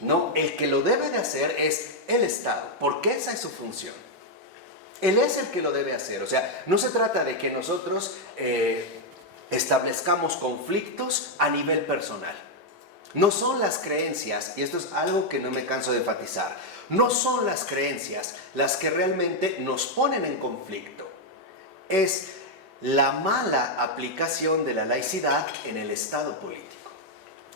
No, el que lo debe de hacer es el Estado, porque esa es su función. Él es el que lo debe hacer. O sea, no se trata de que nosotros establezcamos conflictos a nivel personal. No son las creencias, y esto es algo que no me canso de enfatizar, no son las creencias las que realmente nos ponen en conflicto. Es la mala aplicación de la laicidad en el Estado político.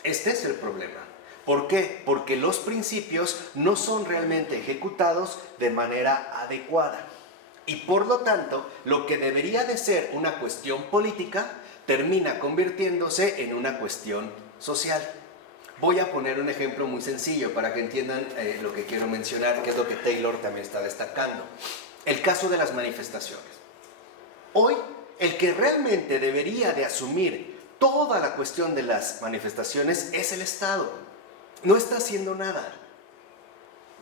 Este es el problema. ¿Por qué? Porque los principios no son realmente ejecutados de manera adecuada. Y por lo tanto, lo que debería de ser una cuestión política termina convirtiéndose en una cuestión social. Voy a poner un ejemplo muy sencillo para que entiendan lo que quiero mencionar, que es lo que Taylor también está destacando. El caso de las manifestaciones. Hoy, el que realmente debería de asumir toda la cuestión de las manifestaciones es el Estado. No está haciendo nada.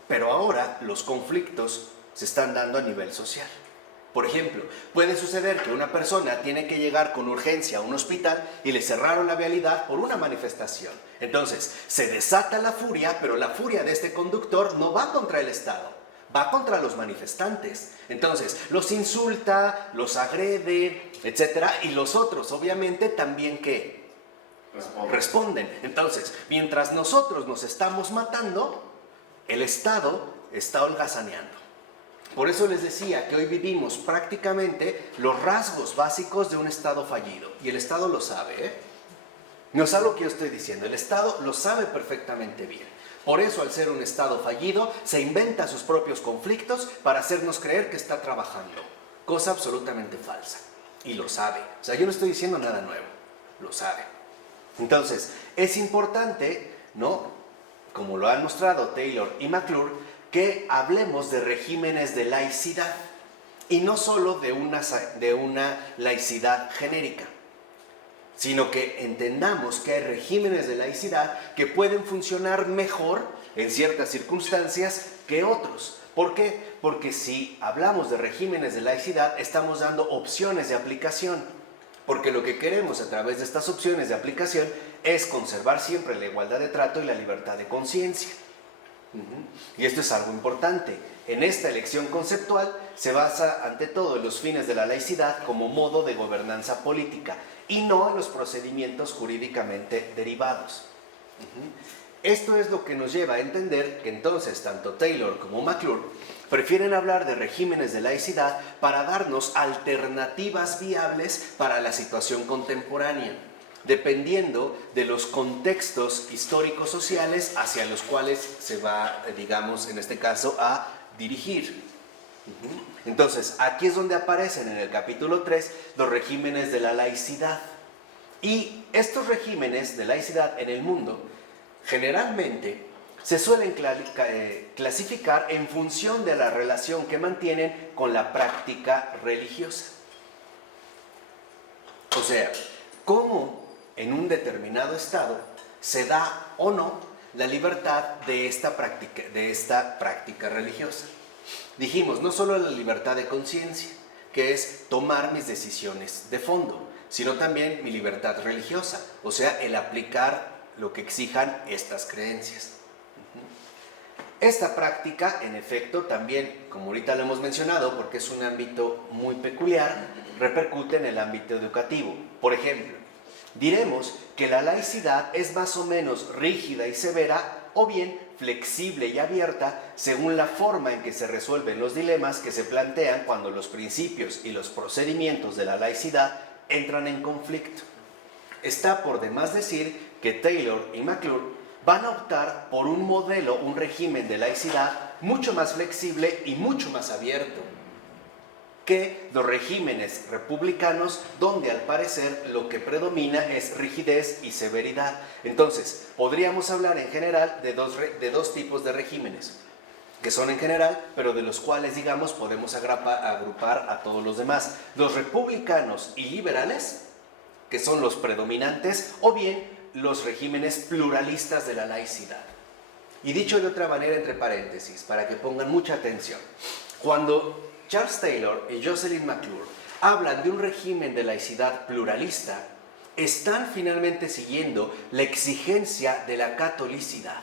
Pero ahora los conflictos se están dando a nivel social. Por ejemplo, puede suceder que una persona tiene que llegar con urgencia a un hospital y le cerraron la vialidad por una manifestación. Entonces, se desata la furia, pero la furia de este conductor no va contra el Estado, va contra los manifestantes. Entonces, los insulta, los agrede, etc. Y los otros, obviamente, también ¿qué? Responden. Entonces, mientras nosotros nos estamos matando, el Estado está holgazaneando. Por eso les decía que hoy vivimos prácticamente los rasgos básicos de un Estado fallido. Y el Estado lo sabe, ¿eh? No es algo que yo estoy diciendo, el Estado lo sabe perfectamente bien. Por eso, al ser un Estado fallido, se inventa sus propios conflictos para hacernos creer que está trabajando. Cosa absolutamente falsa. Y lo sabe. O sea, yo no estoy diciendo nada nuevo. Lo sabe. Entonces, es importante, ¿no?, como lo han mostrado Taylor y McClure, que hablemos de regímenes de laicidad y no solo de una laicidad genérica. sino que entendamos que hay regímenes de laicidad que pueden funcionar mejor en ciertas circunstancias que otros. ¿Por qué? Porque si hablamos de regímenes de laicidad, estamos dando opciones de aplicación, porque lo que queremos a través de estas opciones de aplicación es conservar siempre la igualdad de trato y la libertad de conciencia. Y esto es algo importante. En esta elección conceptual se basa ante todo en los fines de la laicidad como modo de gobernanza política y no en los procedimientos jurídicamente derivados. Esto es lo que nos lleva a entender que entonces tanto Taylor como McClure prefieren hablar de regímenes de laicidad para darnos alternativas viables para la situación contemporánea, dependiendo de los contextos históricos sociales hacia los cuales se va, digamos, en este caso, a dirigir. Entonces, aquí es donde aparecen en el capítulo 3 los regímenes de la laicidad. Y estos regímenes de laicidad en el mundo generalmente se suelen clasificar en función de la relación que mantienen con la práctica religiosa. O sea, cómo en un determinado estado se da o no la libertad de esta práctica religiosa. Dijimos, no solo la libertad de conciencia, que es tomar mis decisiones de fondo, sino también mi libertad religiosa, o sea, el aplicar lo que exijan estas creencias. Esta práctica, en efecto, también, como ahorita lo hemos mencionado, porque es un ámbito muy peculiar, repercute en el ámbito educativo. Por ejemplo, diremos que la laicidad es más o menos rígida y severa, o bien flexible y abierta, según la forma en que se resuelven los dilemas que se plantean cuando los principios y los procedimientos de la laicidad entran en conflicto. Está por demás decir que Taylor y McClure van a optar por un modelo, un régimen de laicidad mucho más flexible y mucho más abierto que los regímenes republicanos, donde al parecer lo que predomina es rigidez y severidad. Entonces, podríamos hablar en general de dos tipos de regímenes, que son en general, pero de los cuales, digamos, podemos agrupar a todos los demás. Los republicanos y liberales, que son los predominantes, o bien los regímenes pluralistas de la laicidad. Y dicho de otra manera, entre paréntesis, para que pongan mucha atención, cuando Charles Taylor y Jocelyn McClure hablan de un régimen de laicidad pluralista, están finalmente siguiendo la exigencia de la catolicidad,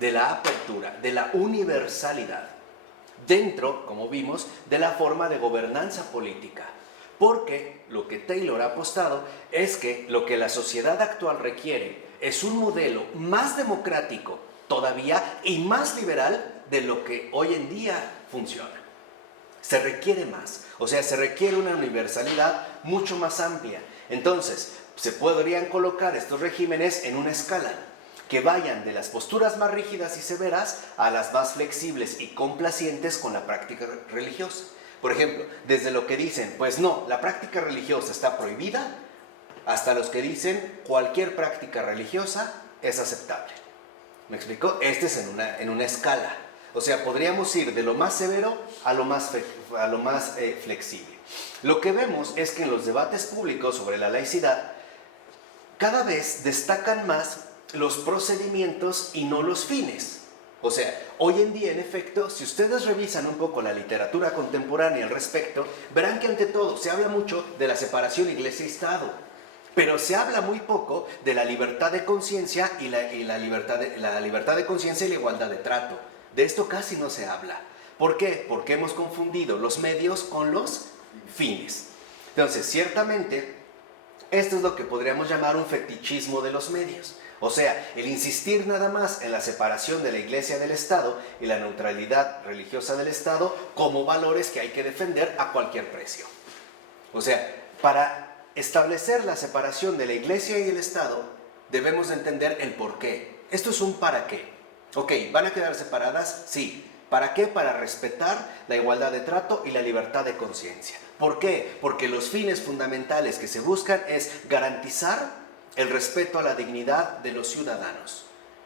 de la apertura, de la universalidad, dentro, como vimos, de la forma de gobernanza política. Porque lo que Taylor ha apostado es que lo que la sociedad actual requiere es un modelo más democrático todavía y más liberal de lo que hoy en día funciona. Se requiere más, o sea, se requiere una universalidad mucho más amplia. Entonces, se podrían colocar estos regímenes en una escala que vayan de las posturas más rígidas y severas a las más flexibles y complacientes con la práctica religiosa. Por ejemplo, desde lo que dicen, pues no, la práctica religiosa está prohibida, hasta los que dicen cualquier práctica religiosa es aceptable. ¿Me explico? Este es en una escala. O sea, podríamos ir de lo más severo a lo más flexible. Lo que vemos es que en los debates públicos sobre la laicidad, cada vez destacan más los procedimientos y no los fines. O sea, hoy en día, en efecto, si ustedes revisan un poco la literatura contemporánea al respecto, verán que ante todo se habla mucho de la separación iglesia-estado, pero se habla muy poco de la libertad de conciencia y la libertad de conciencia y la igualdad de trato. De esto casi no se habla. ¿Por qué? Porque hemos confundido los medios con los fines. Entonces, ciertamente, esto es lo que podríamos llamar un fetichismo de los medios. O sea, el insistir nada más en la separación de la Iglesia del Estado y la neutralidad religiosa del Estado como valores que hay que defender a cualquier precio. O sea, para establecer la separación de la Iglesia y el Estado, debemos entender el por qué. Esto es un para qué. Ok, ¿van a quedar separadas? Sí. ¿Para qué? Para respetar la igualdad de trato y la libertad de conciencia. ¿Por qué? Porque los fines fundamentales que se buscan es garantizar el respeto a la dignidad de los ciudadanos.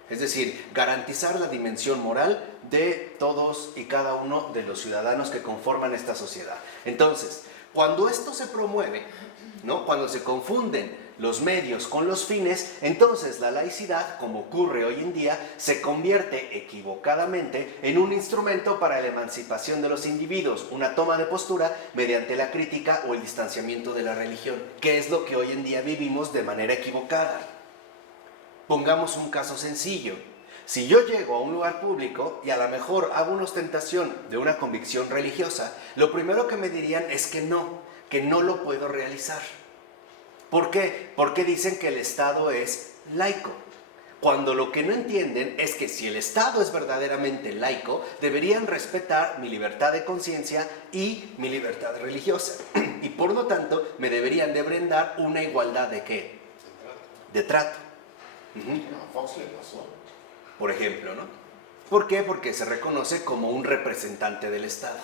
Es decir, garantizar la dimensión moral de todos y cada uno de los ciudadanos que conforman esta sociedad. Entonces, cuando esto se promueve, ¿no? Cuando se confunden los medios con los fines, entonces la laicidad, como ocurre hoy en día, se convierte equivocadamente en un instrumento para la emancipación de los individuos, una toma de postura mediante la crítica o el distanciamiento de la religión, que es lo que hoy en día vivimos de manera equivocada. Pongamos un caso sencillo. Si yo llego a un lugar público y a lo mejor hago una ostentación de una convicción religiosa, lo primero que me dirían es que no lo puedo realizar. ¿Por qué? Porque dicen que el Estado es laico. Cuando lo que no entienden es que si el Estado es verdaderamente laico, deberían respetar mi libertad de conciencia y mi libertad religiosa. Y por lo tanto, me deberían de brindar una igualdad ¿de qué? De trato. A Fox le pasó. Por ejemplo, ¿no? ¿Por qué? Porque se reconoce como un representante del Estado.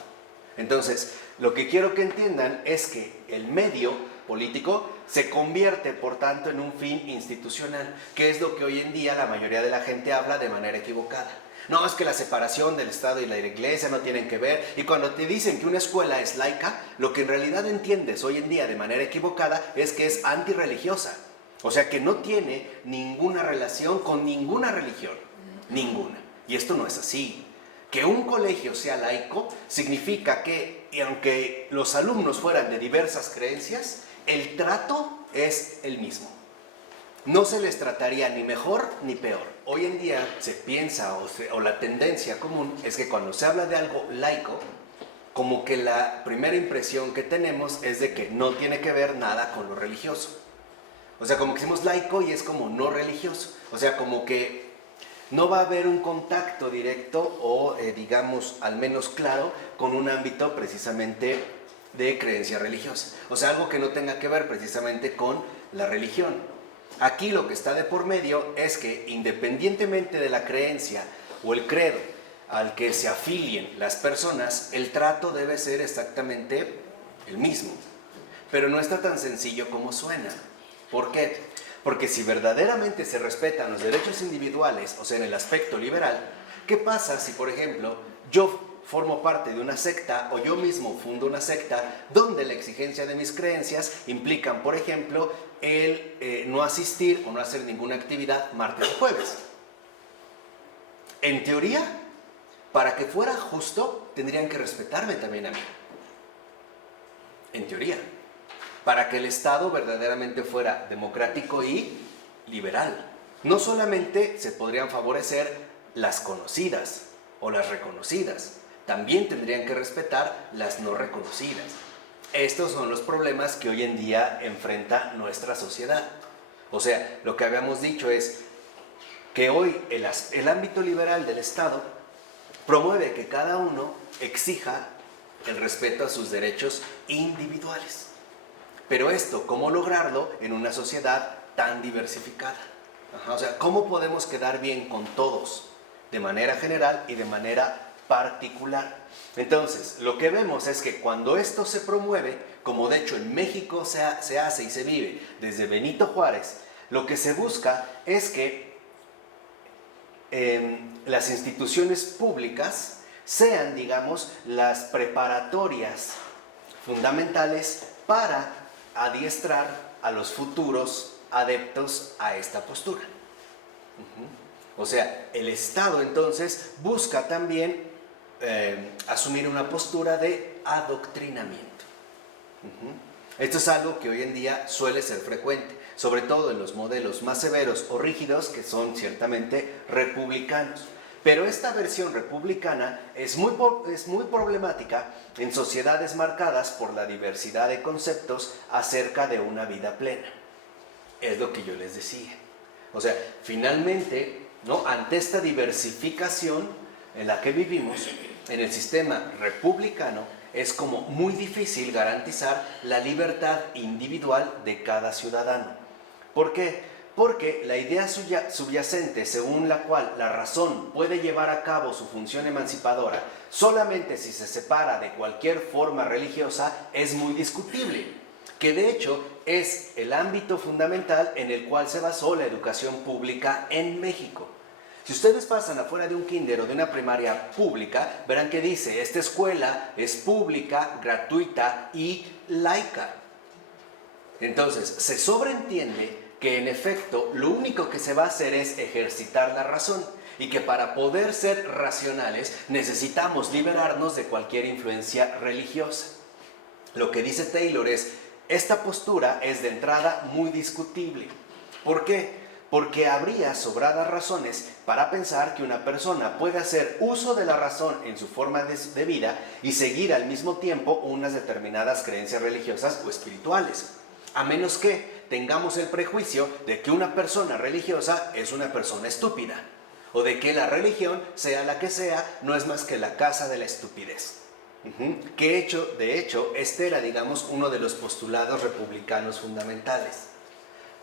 Entonces, lo que quiero que entiendan es que el medio político se convierte, por tanto, en un fin institucional, que es lo que hoy en día la mayoría de la gente habla de manera equivocada. No, es que la separación del Estado y la Iglesia no tienen que ver, y cuando te dicen que una escuela es laica, lo que en realidad entiendes hoy en día de manera equivocada es que es antirreligiosa. O sea, que no tiene ninguna relación con ninguna religión. Ninguna. Y esto no es así. Que un colegio sea laico significa que, y aunque los alumnos fueran de diversas creencias, el trato es el mismo. No se les trataría ni mejor ni peor. Hoy en día se piensa o la tendencia común es que cuando se habla de algo laico, como que la primera impresión que tenemos es de que no tiene que ver nada con lo religioso. O sea, como que decimos laico y es como no religioso. O sea, como que no va a haber un contacto directo o, digamos, al menos claro, con un ámbito precisamente de creencia religiosa. O sea, algo que no tenga que ver precisamente con la religión. Aquí lo que está de por medio es que, independientemente de la creencia o el credo al que se afilien las personas, el trato debe ser exactamente el mismo. Pero no está tan sencillo como suena. ¿Por qué? Porque si verdaderamente se respetan los derechos individuales, o sea, en el aspecto liberal, ¿qué pasa si, por ejemplo, yo formo parte de una secta o yo mismo fundo una secta donde la exigencia de mis creencias implican, por ejemplo, el no asistir o no hacer ninguna actividad martes o jueves? En teoría, para que fuera justo, tendrían que respetarme también a mí. En teoría. Para que el Estado verdaderamente fuera democrático y liberal. No solamente se podrían favorecer las conocidas o las reconocidas, también tendrían que respetar las no reconocidas. Estos son los problemas que hoy en día enfrenta nuestra sociedad. O sea, lo que habíamos dicho es que hoy el ámbito liberal del Estado promueve que cada uno exija el respeto a sus derechos individuales. Pero esto, ¿cómo lograrlo en una sociedad tan diversificada? O sea, ¿cómo podemos quedar bien con todos de manera general y de manera particular? Entonces, lo que vemos es que cuando esto se promueve, como de hecho en México se hace y se vive desde Benito Juárez, lo que se busca es que las instituciones públicas sean, digamos, las preparatorias fundamentales para adiestrar a los futuros adeptos a esta postura. O sea, el Estado entonces busca también asumir una postura de adoctrinamiento. Esto es algo que hoy en día suele ser frecuente, sobre todo en los modelos más severos o rígidos que son ciertamente republicanos. Pero esta versión republicana es muy problemática en sociedades marcadas por la diversidad de conceptos acerca de una vida plena. Es lo que yo les decía. O sea, finalmente, ¿no?, ante esta diversificación en la que vivimos, en el sistema republicano, es como muy difícil garantizar la libertad individual de cada ciudadano. ¿Por qué? Porque la idea subyacente según la cual la razón puede llevar a cabo su función emancipadora solamente si se separa de cualquier forma religiosa es muy discutible, que de hecho es el ámbito fundamental en el cual se basó la educación pública en México. Si ustedes pasan afuera de un kinder o de una primaria pública, verán que dice, esta escuela es pública, gratuita y laica. Entonces, se sobreentiende que en efecto lo único que se va a hacer es ejercitar la razón y que para poder ser racionales necesitamos liberarnos de cualquier influencia religiosa. Lo que dice Taylor es, esta postura es de entrada muy discutible. ¿Por qué? Porque habría sobradas razones para pensar que una persona puede hacer uso de la razón en su forma de vida y seguir al mismo tiempo unas determinadas creencias religiosas o espirituales, a menos que tengamos el prejuicio de que una persona religiosa es una persona estúpida, o de que la religión, sea la que sea, no es más que la casa de la estupidez. De hecho, este era, digamos, uno de los postulados republicanos fundamentales.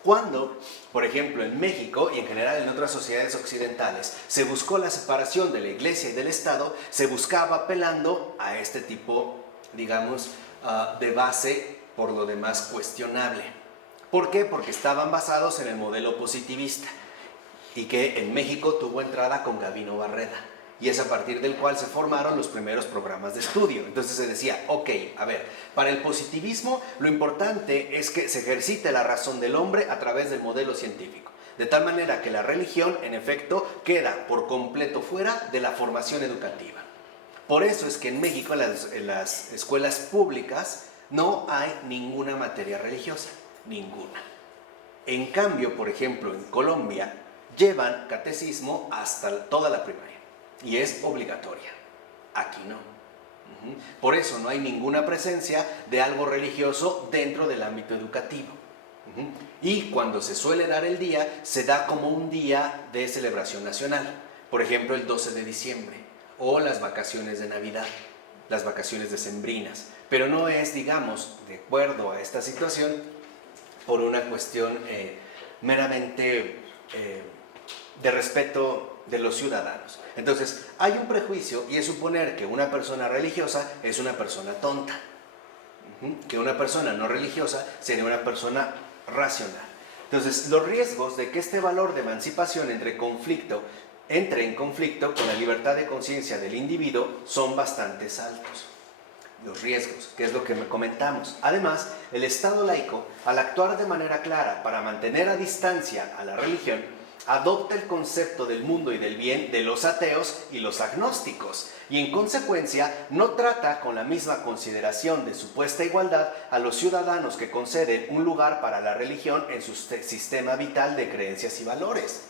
Cuando, por ejemplo, en México y en general en otras sociedades occidentales se buscó la separación de la Iglesia y del Estado, se buscaba apelando a este tipo, digamos, de base por lo demás cuestionable. ¿Por qué? Porque estaban basados en el modelo positivista y que en México tuvo entrada con Gabino Barreda. Y es a partir del cual se formaron los primeros programas de estudio. Entonces se decía, ok, a ver, para el positivismo lo importante es que se ejercite la razón del hombre a través del modelo científico. De tal manera que la religión, en efecto, queda por completo fuera de la formación educativa. Por eso es que en México, en las escuelas públicas, no hay ninguna materia religiosa, ninguna. En cambio, por ejemplo, en Colombia, llevan catecismo hasta toda la primaria. Y es obligatoria. Aquí no. Por eso no hay ninguna presencia de algo religioso dentro del ámbito educativo. Y cuando se suele dar el día, se da como un día de celebración nacional. Por ejemplo, el 12 de diciembre o las vacaciones de Navidad, las vacaciones decembrinas. Pero no es, digamos, de acuerdo a esta situación, por una cuestión meramente de respeto de los ciudadanos. Entonces, hay un prejuicio y es suponer que una persona religiosa es una persona tonta, que una persona no religiosa sería una persona racional. Entonces, los riesgos de que este valor de emancipación entre en conflicto con la libertad de conciencia del individuo son bastante altos. Los riesgos, que es lo que comentamos. Además, el Estado laico, al actuar de manera clara para mantener a distancia a la religión, adopta el concepto del mundo y del bien de los ateos y los agnósticos, y en consecuencia no trata con la misma consideración de supuesta igualdad a los ciudadanos que conceden un lugar para la religión en su sistema vital de creencias y valores.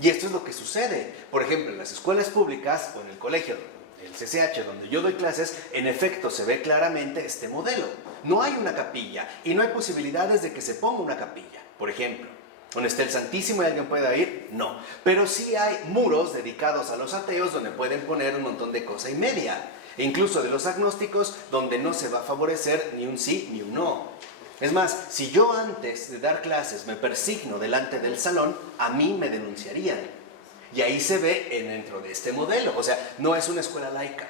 Y esto es lo que sucede. Por ejemplo, en las escuelas públicas o en el colegio, el CCH, donde yo doy clases, en efecto se ve claramente este modelo. No hay una capilla y no hay posibilidades de que se ponga una capilla, por ejemplo. ¿Donde está el Santísimo y alguien pueda ir? No. Pero sí hay muros dedicados a los ateos donde pueden poner un montón de cosa y media. E incluso de los agnósticos donde no se va a favorecer ni un sí ni un no. Es más, si yo antes de dar clases me persigno delante del salón, a mí me denunciarían. Y ahí se ve dentro de este modelo. O sea, no es una escuela laica.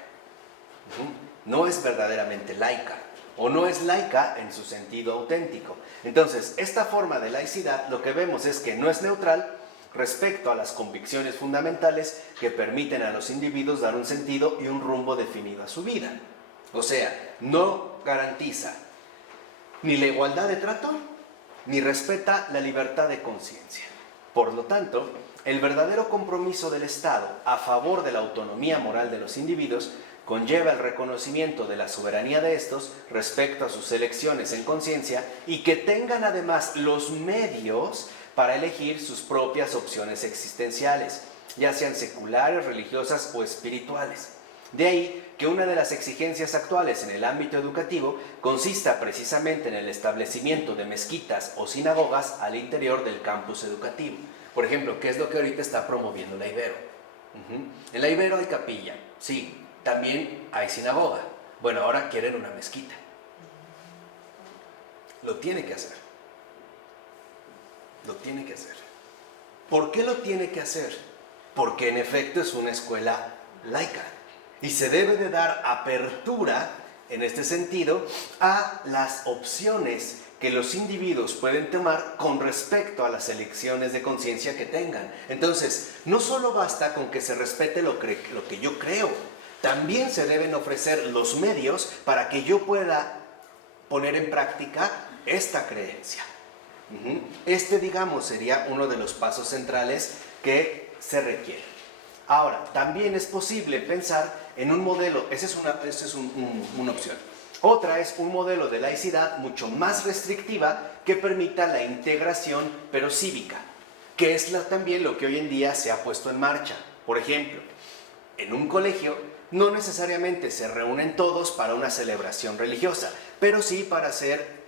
No es verdaderamente laica. O no es laica en su sentido auténtico. Entonces, esta forma de laicidad lo que vemos es que no es neutral respecto a las convicciones fundamentales que permiten a los individuos dar un sentido y un rumbo definido a su vida. O sea, no garantiza ni la igualdad de trato, ni respeta la libertad de conciencia. Por lo tanto, el verdadero compromiso del Estado a favor de la autonomía moral de los individuos conlleva el reconocimiento de la soberanía de estos respecto a sus elecciones en conciencia y que tengan además los medios para elegir sus propias opciones existenciales, ya sean seculares, religiosas o espirituales. De ahí que una de las exigencias actuales en el ámbito educativo consista precisamente en el establecimiento de mezquitas o sinagogas al interior del campus educativo. Por ejemplo, ¿qué es lo que ahorita está promoviendo la Ibero? En la Ibero hay capilla, sí. También hay sinagoga. Bueno, ahora quieren una mezquita. Lo tiene que hacer. Lo tiene que hacer. ¿Por qué lo tiene que hacer? Porque en efecto es una escuela laica. Y se debe de dar apertura, en este sentido, a las opciones que los individuos pueden tomar con respecto a las elecciones de conciencia que tengan. Entonces, no solo basta con que se respete lo que yo creo, también se deben ofrecer los medios para que yo pueda poner en práctica esta creencia. Digamos, sería uno de los pasos centrales que se requiere. Ahora, también es posible pensar en un modelo, esa es una opción. Otra es un modelo de laicidad mucho más restrictiva que permita la integración, pero cívica, que es también lo que hoy en día se ha puesto en marcha. Por ejemplo, en un colegio no necesariamente se reúnen todos para una celebración religiosa, pero sí para hacer,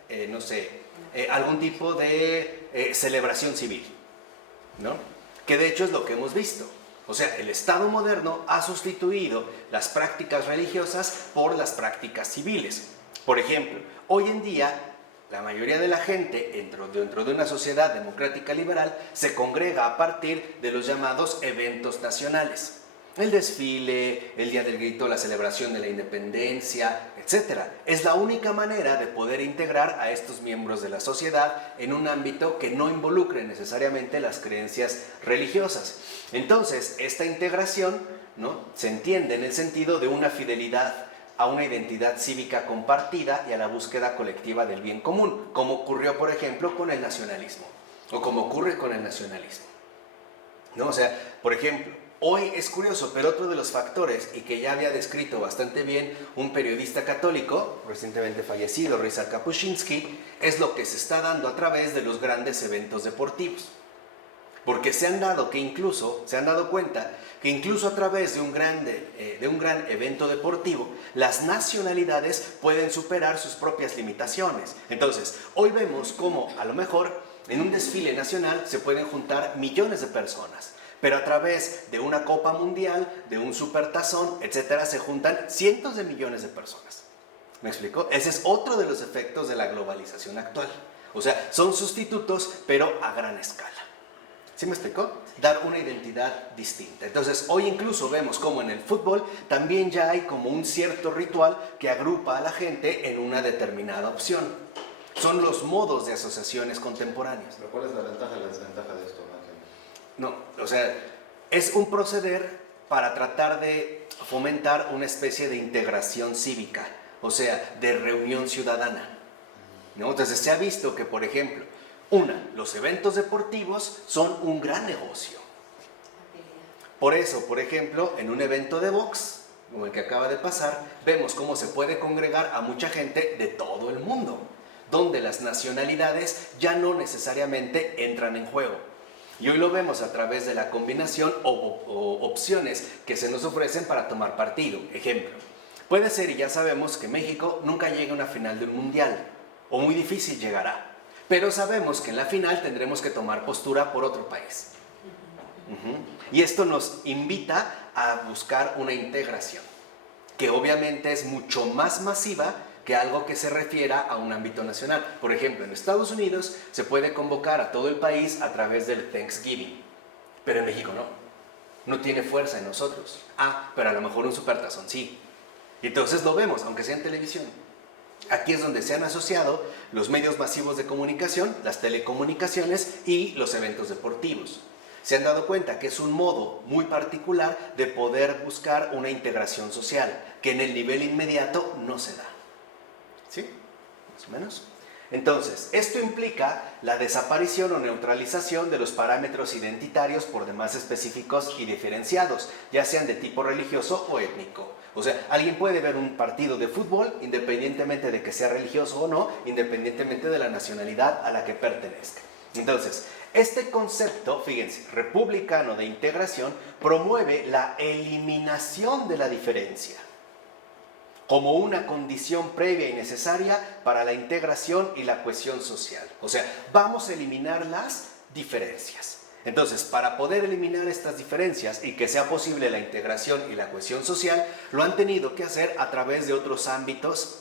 algún tipo de celebración civil, ¿no? Que de hecho es lo que hemos visto. O sea, el Estado moderno ha sustituido las prácticas religiosas por las prácticas civiles. Por ejemplo, hoy en día la mayoría de la gente dentro de una sociedad democrática liberal se congrega a partir de los llamados eventos nacionales. El desfile, el Día del Grito, la celebración de la independencia, etc. Es la única manera de poder integrar a estos miembros de la sociedad en un ámbito que no involucre necesariamente las creencias religiosas. Entonces, esta integración, ¿no?, se entiende en el sentido de una fidelidad a una identidad cívica compartida y a la búsqueda colectiva del bien común, como ocurrió, por ejemplo, con el nacionalismo, o como ocurre con el nacionalismo, ¿no? O sea, por ejemplo, hoy es curioso, pero otro de los factores, y que ya había descrito bastante bien un periodista católico, recientemente fallecido, Ryszard Kapuscinski, es lo que se está dando a través de los grandes eventos deportivos. Porque se han dado cuenta que incluso a través de un gran evento deportivo, las nacionalidades pueden superar sus propias limitaciones. Entonces, hoy vemos cómo a lo mejor en un desfile nacional se pueden juntar millones de personas, pero a través de una Copa Mundial, de un supertazón, etcétera, se juntan cientos de millones de personas. ¿Me explico? Ese es otro de los efectos de la globalización actual. O sea, son sustitutos, pero a gran escala. ¿Sí me explicó? Dar una identidad distinta. Entonces, hoy incluso vemos como en el fútbol también ya hay como un cierto ritual que agrupa a la gente en una determinada opción. Son los modos de asociaciones contemporáneas. ¿Pero cuál es la ventaja y la desventaja de esto, Ángel? No, o sea, es un proceder para tratar de fomentar una especie de integración cívica, o sea, de reunión ciudadana, ¿no? Entonces, se ha visto que, por ejemplo, los eventos deportivos son un gran negocio. Por eso, por ejemplo, en un evento de box, como el que acaba de pasar, vemos cómo se puede congregar a mucha gente de todo el mundo, donde las nacionalidades ya no necesariamente entran en juego. Y hoy lo vemos a través de la combinación o opciones que se nos ofrecen para tomar partido. Ejemplo, puede ser, y ya sabemos, que México nunca llegue a una final de un mundial, o muy difícil llegará. Pero sabemos que en la final tendremos que tomar postura por otro país. Y esto nos invita a buscar una integración, que obviamente es mucho más masiva que algo que se refiera a un ámbito nacional. Por ejemplo, en Estados Unidos se puede convocar a todo el país a través del Thanksgiving, pero en México no tiene fuerza en nosotros. Pero a lo mejor un supertazón sí. Y entonces lo vemos, aunque sea en televisión. Aquí es donde se han asociado los medios masivos de comunicación, las telecomunicaciones y los eventos deportivos. Se han dado cuenta que es un modo muy particular de poder buscar una integración social, que en el nivel inmediato no se da. ¿Sí? Más o menos. Entonces, esto implica la desaparición o neutralización de los parámetros identitarios por demás específicos y diferenciados, ya sean de tipo religioso o étnico. O sea, alguien puede ver un partido de fútbol independientemente de que sea religioso o no, independientemente de la nacionalidad a la que pertenezca. Entonces, este concepto, fíjense, republicano de integración, promueve la eliminación de la diferencia como una condición previa y necesaria para la integración y la cohesión social. O sea, vamos a eliminar las diferencias. Entonces, para poder eliminar estas diferencias y que sea posible la integración y la cohesión social, lo han tenido que hacer a través de otros ámbitos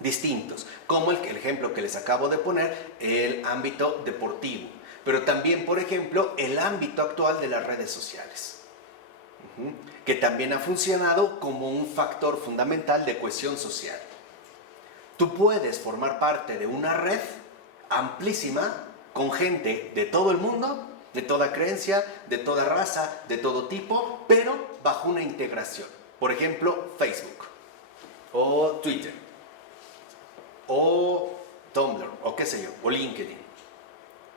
distintos, como el ejemplo que les acabo de poner, el ámbito deportivo, pero también, por ejemplo, el ámbito actual de las redes sociales, que también ha funcionado como un factor fundamental de cohesión social. Tú puedes formar parte de una red amplísima con gente de todo el mundo, de toda creencia, de toda raza, de todo tipo, pero bajo una integración. Por ejemplo, Facebook, o Twitter, o Tumblr, o qué sé yo, o LinkedIn,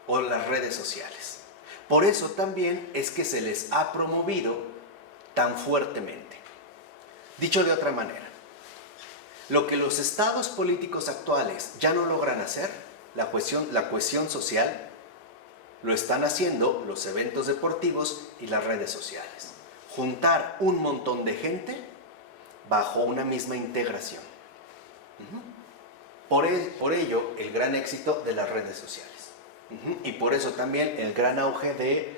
o las redes sociales. Por eso también es que se les ha promovido tan fuertemente. Dicho de otra manera, lo que los estados políticos actuales ya no logran hacer, la cohesión social, lo están haciendo los eventos deportivos y las redes sociales. Juntar un montón de gente bajo una misma integración. Por ello, el gran éxito de las redes sociales. Y por eso también el gran auge de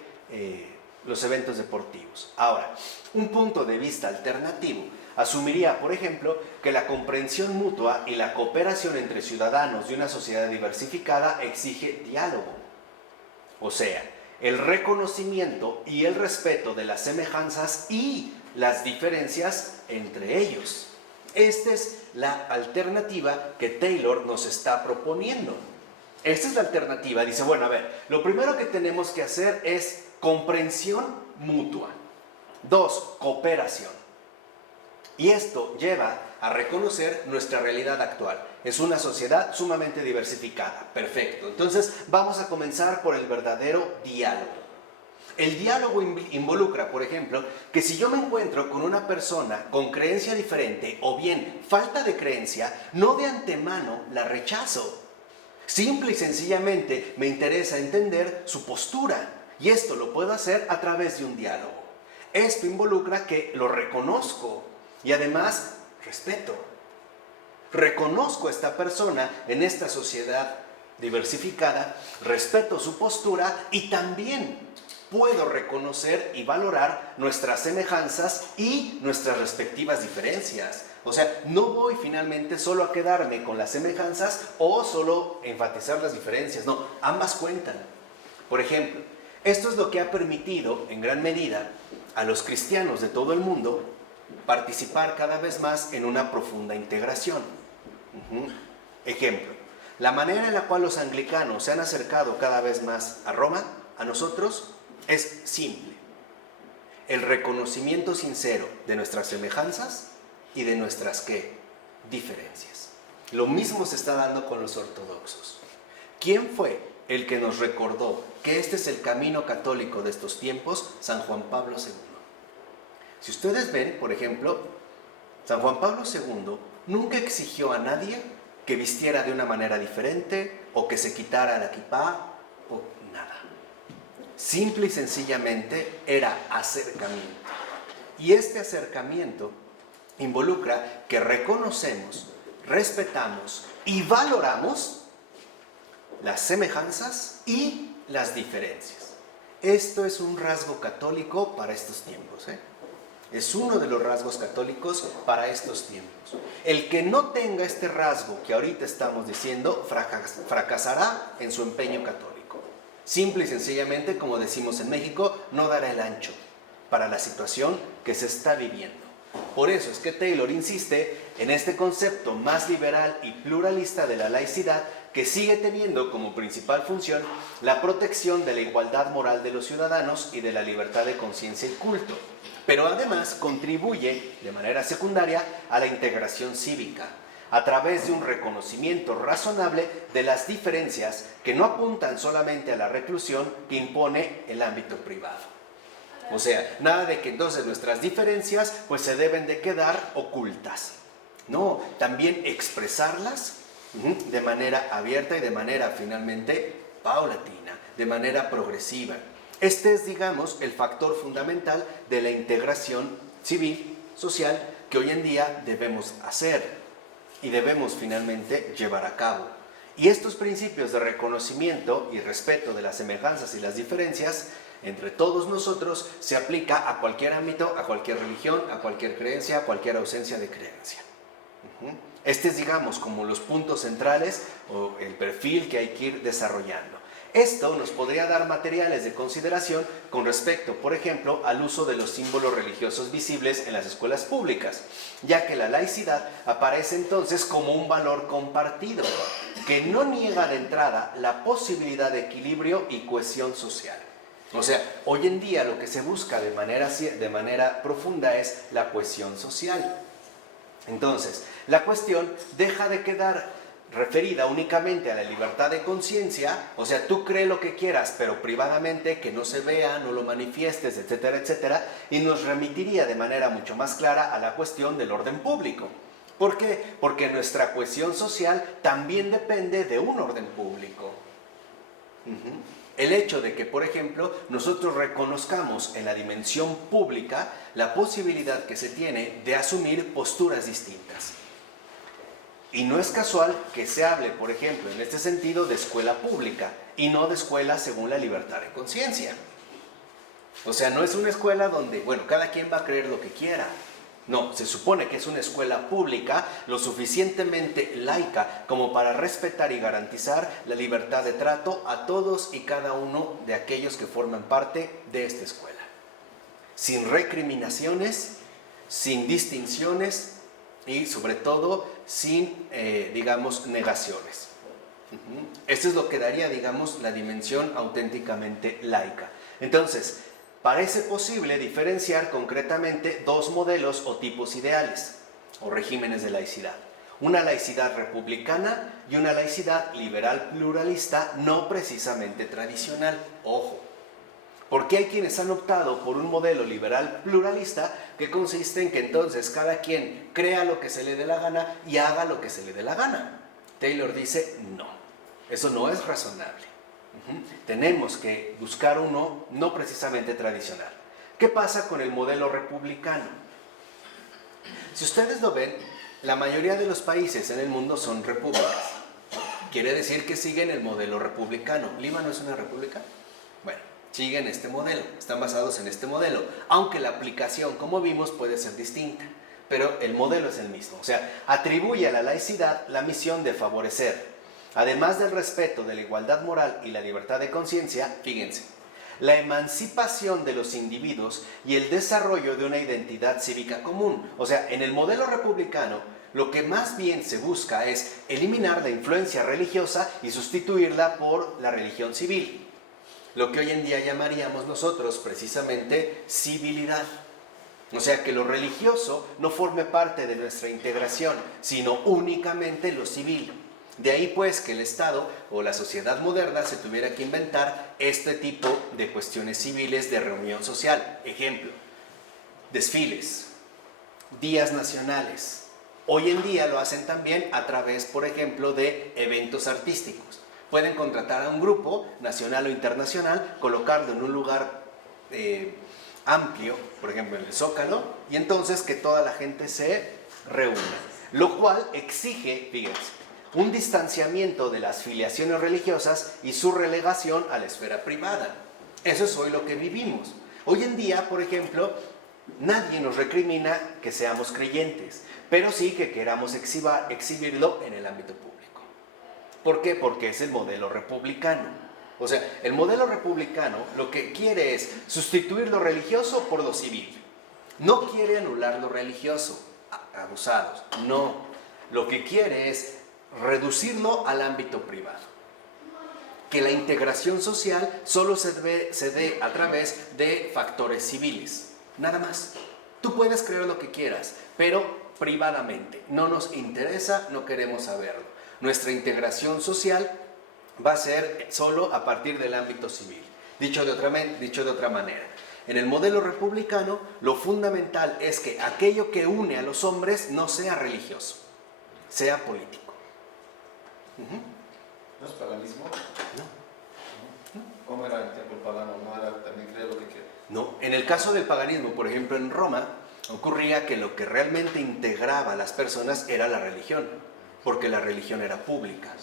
los eventos deportivos. Ahora, un punto de vista alternativo asumiría, por ejemplo, que la comprensión mutua y la cooperación entre ciudadanos de una sociedad diversificada exige diálogo. O sea, el reconocimiento y el respeto de las semejanzas y las diferencias entre ellos. Esta es la alternativa que Taylor nos está proponiendo. Esta es la alternativa. Dice, bueno, a ver, lo primero que tenemos que hacer es comprensión mutua. 2, cooperación. Y esto lleva a reconocer nuestra realidad actual. Es una sociedad sumamente diversificada. Perfecto. Entonces vamos a comenzar por el verdadero diálogo. El diálogo involucra, por ejemplo, que si yo me encuentro con una persona con creencia diferente o bien falta de creencia, no de antemano la rechazo. Simple y sencillamente me interesa entender su postura. Y esto lo puedo hacer a través de un diálogo. Esto involucra que lo reconozco. Y además, respeto. Reconozco a esta persona en esta sociedad diversificada, respeto su postura y también puedo reconocer y valorar nuestras semejanzas y nuestras respectivas diferencias. O sea, no voy finalmente solo a quedarme con las semejanzas o solo enfatizar las diferencias. No, ambas cuentan. Por ejemplo, esto es lo que ha permitido en gran medida a los cristianos de todo el mundo participar cada vez más en una profunda integración. Ejemplo, la manera en la cual los anglicanos se han acercado cada vez más a Roma, a nosotros, es simple. El reconocimiento sincero de nuestras semejanzas y de nuestras, ¿qué?, diferencias. Lo mismo se está dando con los ortodoxos. ¿Quién fue el que nos recordó que este es el camino católico de estos tiempos? San Juan Pablo II. Si ustedes ven, por ejemplo, San Juan Pablo II nunca exigió a nadie que vistiera de una manera diferente o que se quitara la kipá o nada. Simple y sencillamente era acercamiento. Y este acercamiento involucra que reconocemos, respetamos y valoramos las semejanzas y las diferencias. Esto es un rasgo católico para estos tiempos, Es uno de los rasgos católicos para estos tiempos. El que no tenga este rasgo que ahorita estamos diciendo, fracasará en su empeño católico. Simple y sencillamente, como decimos en México, no dará el ancho para la situación que se está viviendo. Por eso es que Taylor insiste en este concepto más liberal y pluralista de la laicidad, que sigue teniendo como principal función la protección de la igualdad moral de los ciudadanos y de la libertad de conciencia y culto, pero además contribuye de manera secundaria a la integración cívica, a través de un reconocimiento razonable de las diferencias que no apuntan solamente a la reclusión que impone el ámbito privado. O sea, nada de que entonces nuestras diferencias pues se deben de quedar ocultas. No, también expresarlas de manera abierta y de manera finalmente paulatina, de manera progresiva. Este es, digamos, el factor fundamental de la integración civil, social, que hoy en día debemos hacer y debemos finalmente llevar a cabo. Y estos principios de reconocimiento y respeto de las semejanzas y las diferencias entre todos nosotros se aplica a cualquier ámbito, a cualquier religión, a cualquier creencia, a cualquier ausencia de creencia. Este es, digamos, como los puntos centrales o el perfil que hay que ir desarrollando. Esto nos podría dar materiales de consideración con respecto, por ejemplo, al uso de los símbolos religiosos visibles en las escuelas públicas, ya que la laicidad aparece entonces como un valor compartido, que no niega de entrada la posibilidad de equilibrio y cohesión social. O sea, hoy en día lo que se busca de manera profunda es la cohesión social. Entonces, la cuestión deja de quedar referida únicamente a la libertad de conciencia, o sea, tú cree lo que quieras, pero privadamente, que no se vea, no lo manifiestes, etcétera, etcétera, y nos remitiría de manera mucho más clara a la cuestión del orden público. ¿Por qué? Porque nuestra cohesión social también depende de un orden público. El hecho de que, por ejemplo, nosotros reconozcamos en la dimensión pública la posibilidad que se tiene de asumir posturas distintas. Y no es casual que se hable, por ejemplo, en este sentido de escuela pública y no de escuela según la libertad de conciencia. O sea, no es una escuela donde, bueno, cada quien va a creer lo que quiera. No, se supone que es una escuela pública lo suficientemente laica como para respetar y garantizar la libertad de trato a todos y cada uno de aquellos que forman parte de esta escuela. Sin recriminaciones, sin distinciones y sobre todo sin, digamos, negaciones. Esto es lo que daría, digamos, la dimensión auténticamente laica. Entonces, parece posible diferenciar concretamente dos modelos o tipos ideales o regímenes de laicidad. Una laicidad republicana y una laicidad liberal pluralista no precisamente tradicional. Ojo, porque hay quienes han optado por un modelo liberal pluralista que consiste en que entonces cada quien crea lo que se le dé la gana y haga lo que se le dé la gana. Taylor dice no, eso no es razonable. Tenemos que buscar uno no precisamente tradicional. ¿Qué pasa con el modelo republicano? Si ustedes lo ven, la mayoría de los países en el mundo son repúblicas. Quiere decir que siguen el modelo republicano. ¿Líbano es una república? Bueno, siguen este modelo, están basados en este modelo, aunque la aplicación, como vimos, puede ser distinta, pero el modelo es el mismo. O sea, atribuye a la laicidad la misión de favorecer, además del respeto de la igualdad moral y la libertad de conciencia, fíjense, la emancipación de los individuos y el desarrollo de una identidad cívica común. O sea, en el modelo republicano, lo que más bien se busca es eliminar la influencia religiosa y sustituirla por la religión civil. Lo que hoy en día llamaríamos nosotros precisamente civilidad. O sea, que lo religioso no forme parte de nuestra integración, sino únicamente lo civil. De ahí pues que el Estado o la sociedad moderna se tuviera que inventar este tipo de cuestiones civiles de reunión social. Ejemplo, desfiles, días nacionales. Hoy en día lo hacen también a través, por ejemplo, de eventos artísticos. Pueden contratar a un grupo, nacional o internacional, colocarlo en un lugar amplio, por ejemplo en el Zócalo, y entonces que toda la gente se reúna. Lo cual exige, fíjense, un distanciamiento de las filiaciones religiosas y su relegación a la esfera privada. Eso es hoy lo que vivimos. Hoy en día, por ejemplo, nadie nos recrimina que seamos creyentes, pero sí que queramos exhibirlo en el ámbito público. ¿Por qué? Porque es el modelo republicano. O sea, el modelo republicano lo que quiere es sustituir lo religioso por lo civil. No quiere anular lo religioso, abusados, no. Lo que quiere es reducirlo al ámbito privado. Que la integración social solo se dé a través de factores civiles, nada más. Tú puedes creer lo que quieras, pero privadamente. No nos interesa, no queremos saberlo. Nuestra integración social va a ser solo a partir del ámbito civil. Dicho de otra manera, en el modelo republicano, lo fundamental es que aquello que une a los hombres no sea religioso, sea político. ¿No es paganismo? No. ¿Cómo era el templo pagano? ¿No era también creer lo que quiere? No, en el caso del paganismo, por ejemplo, en Roma, ocurría que lo que realmente integraba a las personas era la religión, porque la religión era pública.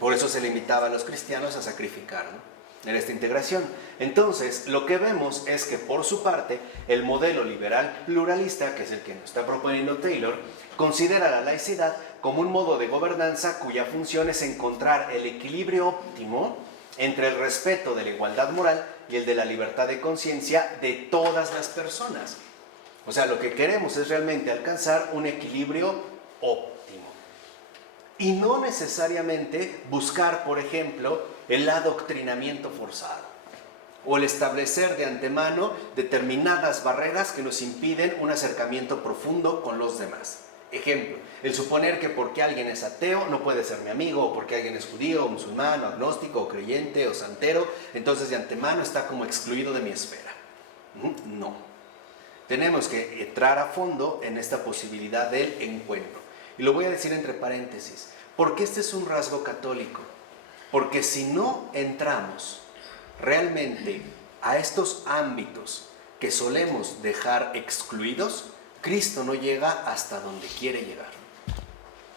Por eso se le invitaba a los cristianos a sacrificar, ¿no? Era esta integración. Entonces, lo que vemos es que, por su parte, el modelo liberal pluralista, que es el que nos está proponiendo Taylor, considera la laicidad como un modo de gobernanza cuya función es encontrar el equilibrio óptimo entre el respeto de la igualdad moral y el de la libertad de conciencia de todas las personas. O sea, lo que queremos es realmente alcanzar un equilibrio óptimo. Y no necesariamente buscar, por ejemplo, el adoctrinamiento forzado o el establecer de antemano determinadas barreras que nos impiden un acercamiento profundo con los demás. Ejemplo, el suponer que porque alguien es ateo no puede ser mi amigo, o porque alguien es judío, o musulmán, o agnóstico, o creyente, o santero, entonces de antemano está como excluido de mi esfera. No. Tenemos que entrar a fondo en esta posibilidad del encuentro. Y lo voy a decir entre paréntesis, porque este es un rasgo católico. Porque si no entramos realmente a estos ámbitos que solemos dejar excluidos, Cristo no llega hasta donde quiere llegar.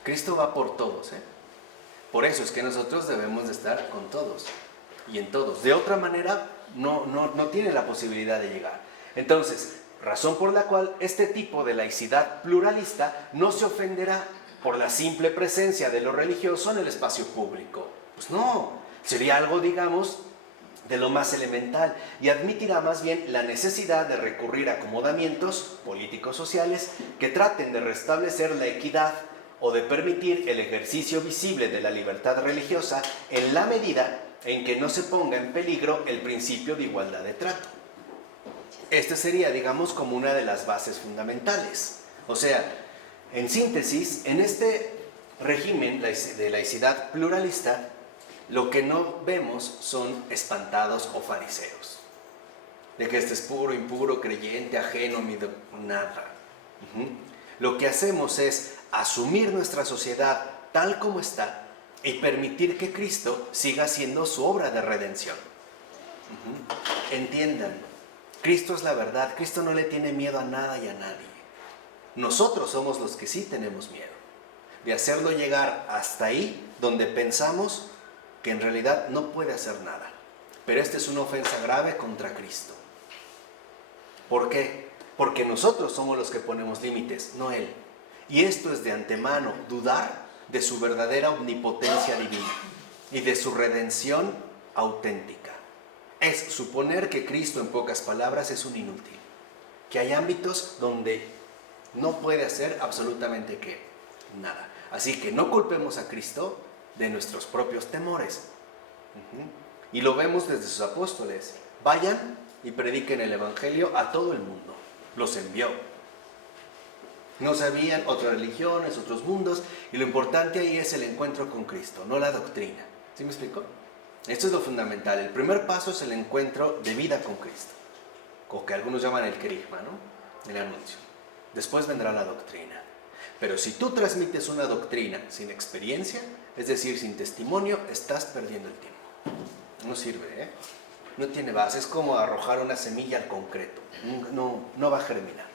Cristo va por todos, ¿eh? Por eso es que nosotros debemos de estar con todos y en todos. De otra manera, no tiene la posibilidad de llegar. Entonces, razón por la cual este tipo de laicidad pluralista no se ofenderá por la simple presencia de lo religioso en el espacio público. Pues no, sería algo, digamos, de lo más elemental, y admitirá más bien la necesidad de recurrir a acomodamientos políticos sociales que traten de restablecer la equidad o de permitir el ejercicio visible de la libertad religiosa en la medida en que no se ponga en peligro el principio de igualdad de trato. Este sería, digamos, como una de las bases fundamentales. O sea, en síntesis, en este régimen de laicidad pluralista, lo que no vemos son espantados o fariseos, de que este es puro, impuro, creyente, ajeno, nada. Lo que hacemos es asumir nuestra sociedad tal como está y permitir que Cristo siga haciendo su obra de redención. Entiendan, Cristo es la verdad, Cristo no le tiene miedo a nada y a nadie. Nosotros somos los que sí tenemos miedo de hacerlo llegar hasta ahí donde pensamos que en realidad no puede hacer nada. Pero esta es una ofensa grave contra Cristo. ¿Por qué? Porque nosotros somos los que ponemos límites, no Él. Y esto es de antemano dudar de su verdadera omnipotencia divina y de su redención auténtica. Es suponer que Cristo, en pocas palabras, es un inútil. Que hay ámbitos donde no puede hacer absolutamente ¿qué? Nada. Así que no culpemos a Cristo de nuestros propios temores. Y lo vemos desde sus apóstoles. Vayan y prediquen el Evangelio a todo el mundo. Los envió. No sabían otras religiones, otros mundos, y lo importante ahí es el encuentro con Cristo, no la doctrina. ¿Sí me explico? Esto es lo fundamental. El primer paso es el encuentro de vida con Cristo, o que algunos llaman el querigma, ¿no? El anuncio. Después vendrá la doctrina. Pero si tú transmites una doctrina sin experiencia, es decir, sin testimonio, estás perdiendo el tiempo. No sirve, ¿eh? No tiene base. Es como arrojar una semilla al concreto. No va a germinar.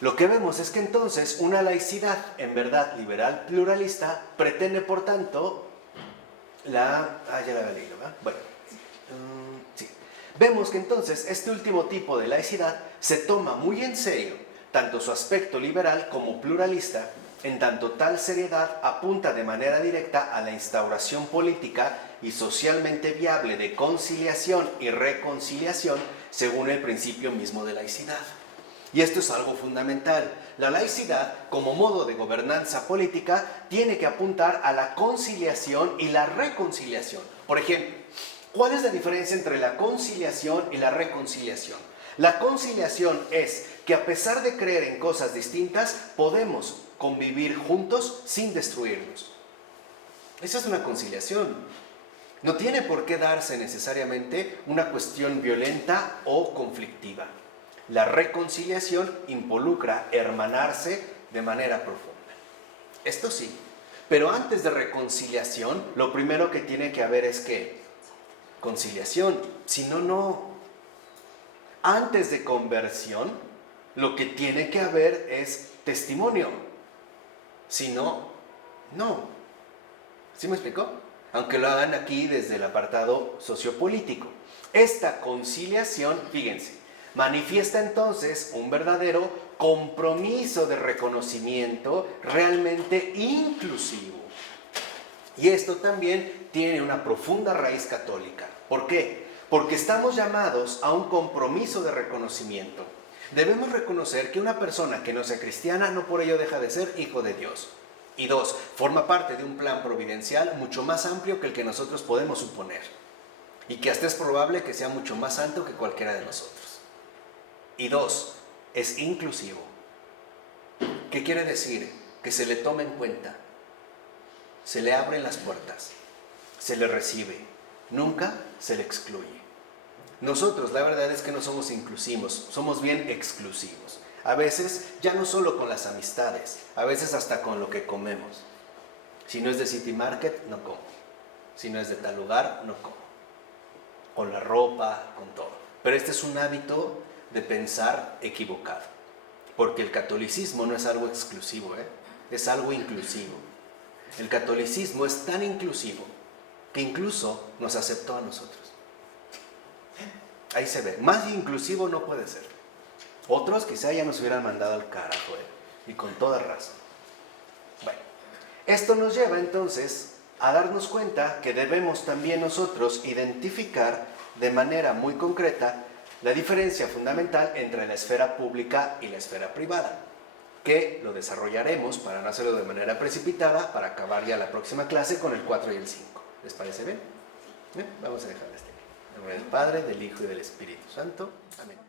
Lo que vemos es que entonces una laicidad, en verdad liberal pluralista, pretende por tanto ya la había leído, ¿verdad? Bueno, sí. Vemos que entonces este último tipo de laicidad se toma muy en serio tanto su aspecto liberal como pluralista, en tanto tal seriedad apunta de manera directa a la instauración política y socialmente viable de conciliación y reconciliación según el principio mismo de laicidad. Y esto es algo fundamental. La laicidad, como modo de gobernanza política, tiene que apuntar a la conciliación y la reconciliación. Por ejemplo, ¿cuál es la diferencia entre la conciliación y la reconciliación? La conciliación es que a pesar de creer en cosas distintas, podemos convivir juntos sin destruirnos. Esa es una conciliación. No tiene por qué darse necesariamente una cuestión violenta o conflictiva. La reconciliación involucra hermanarse de manera profunda. Esto sí, pero antes de reconciliación, lo primero que tiene que haber es ¿qué? Conciliación. Si no, no. Antes de conversión, lo que tiene que haber es testimonio. Si no, no. ¿Sí me explicó? Aunque lo hagan aquí desde el apartado sociopolítico. Esta conciliación, fíjense, manifiesta entonces un verdadero compromiso de reconocimiento realmente inclusivo. Y esto también tiene una profunda raíz católica. ¿Por qué? Porque estamos llamados a un compromiso de reconocimiento. Debemos reconocer que una persona que no sea cristiana no por ello deja de ser hijo de Dios. Y dos, forma parte de un plan providencial mucho más amplio que el que nosotros podemos suponer. Y que hasta es probable que sea mucho más santo que cualquiera de nosotros. Y dos, es inclusivo. ¿Qué quiere decir? Que se le tome en cuenta, se le abren las puertas, se le recibe, nunca se le excluye. Nosotros, la verdad es que no somos inclusivos, somos bien exclusivos. A veces, ya no solo con las amistades, a veces hasta con lo que comemos. Si no es de City Market, no como. Si no es de tal lugar, no como. Con la ropa, con todo. Pero este es un hábito de pensar equivocado. Porque el catolicismo no es algo exclusivo, es algo inclusivo. El catolicismo es tan inclusivo que incluso nos aceptó a nosotros. Ahí se ve. Más inclusivo no puede ser. Otros quizá ya nos hubieran mandado al carajo, y con toda razón. Bueno, esto nos lleva entonces a darnos cuenta que debemos también nosotros identificar de manera muy concreta la diferencia fundamental entre la esfera pública y la esfera privada, que lo desarrollaremos para no hacerlo de manera precipitada, para acabar ya la próxima clase con el 4 y el 5. ¿Les parece bien? Bien, vamos a dejarlo hasta aquí. En nombre del Padre, del Hijo y del Espíritu Santo. Amén.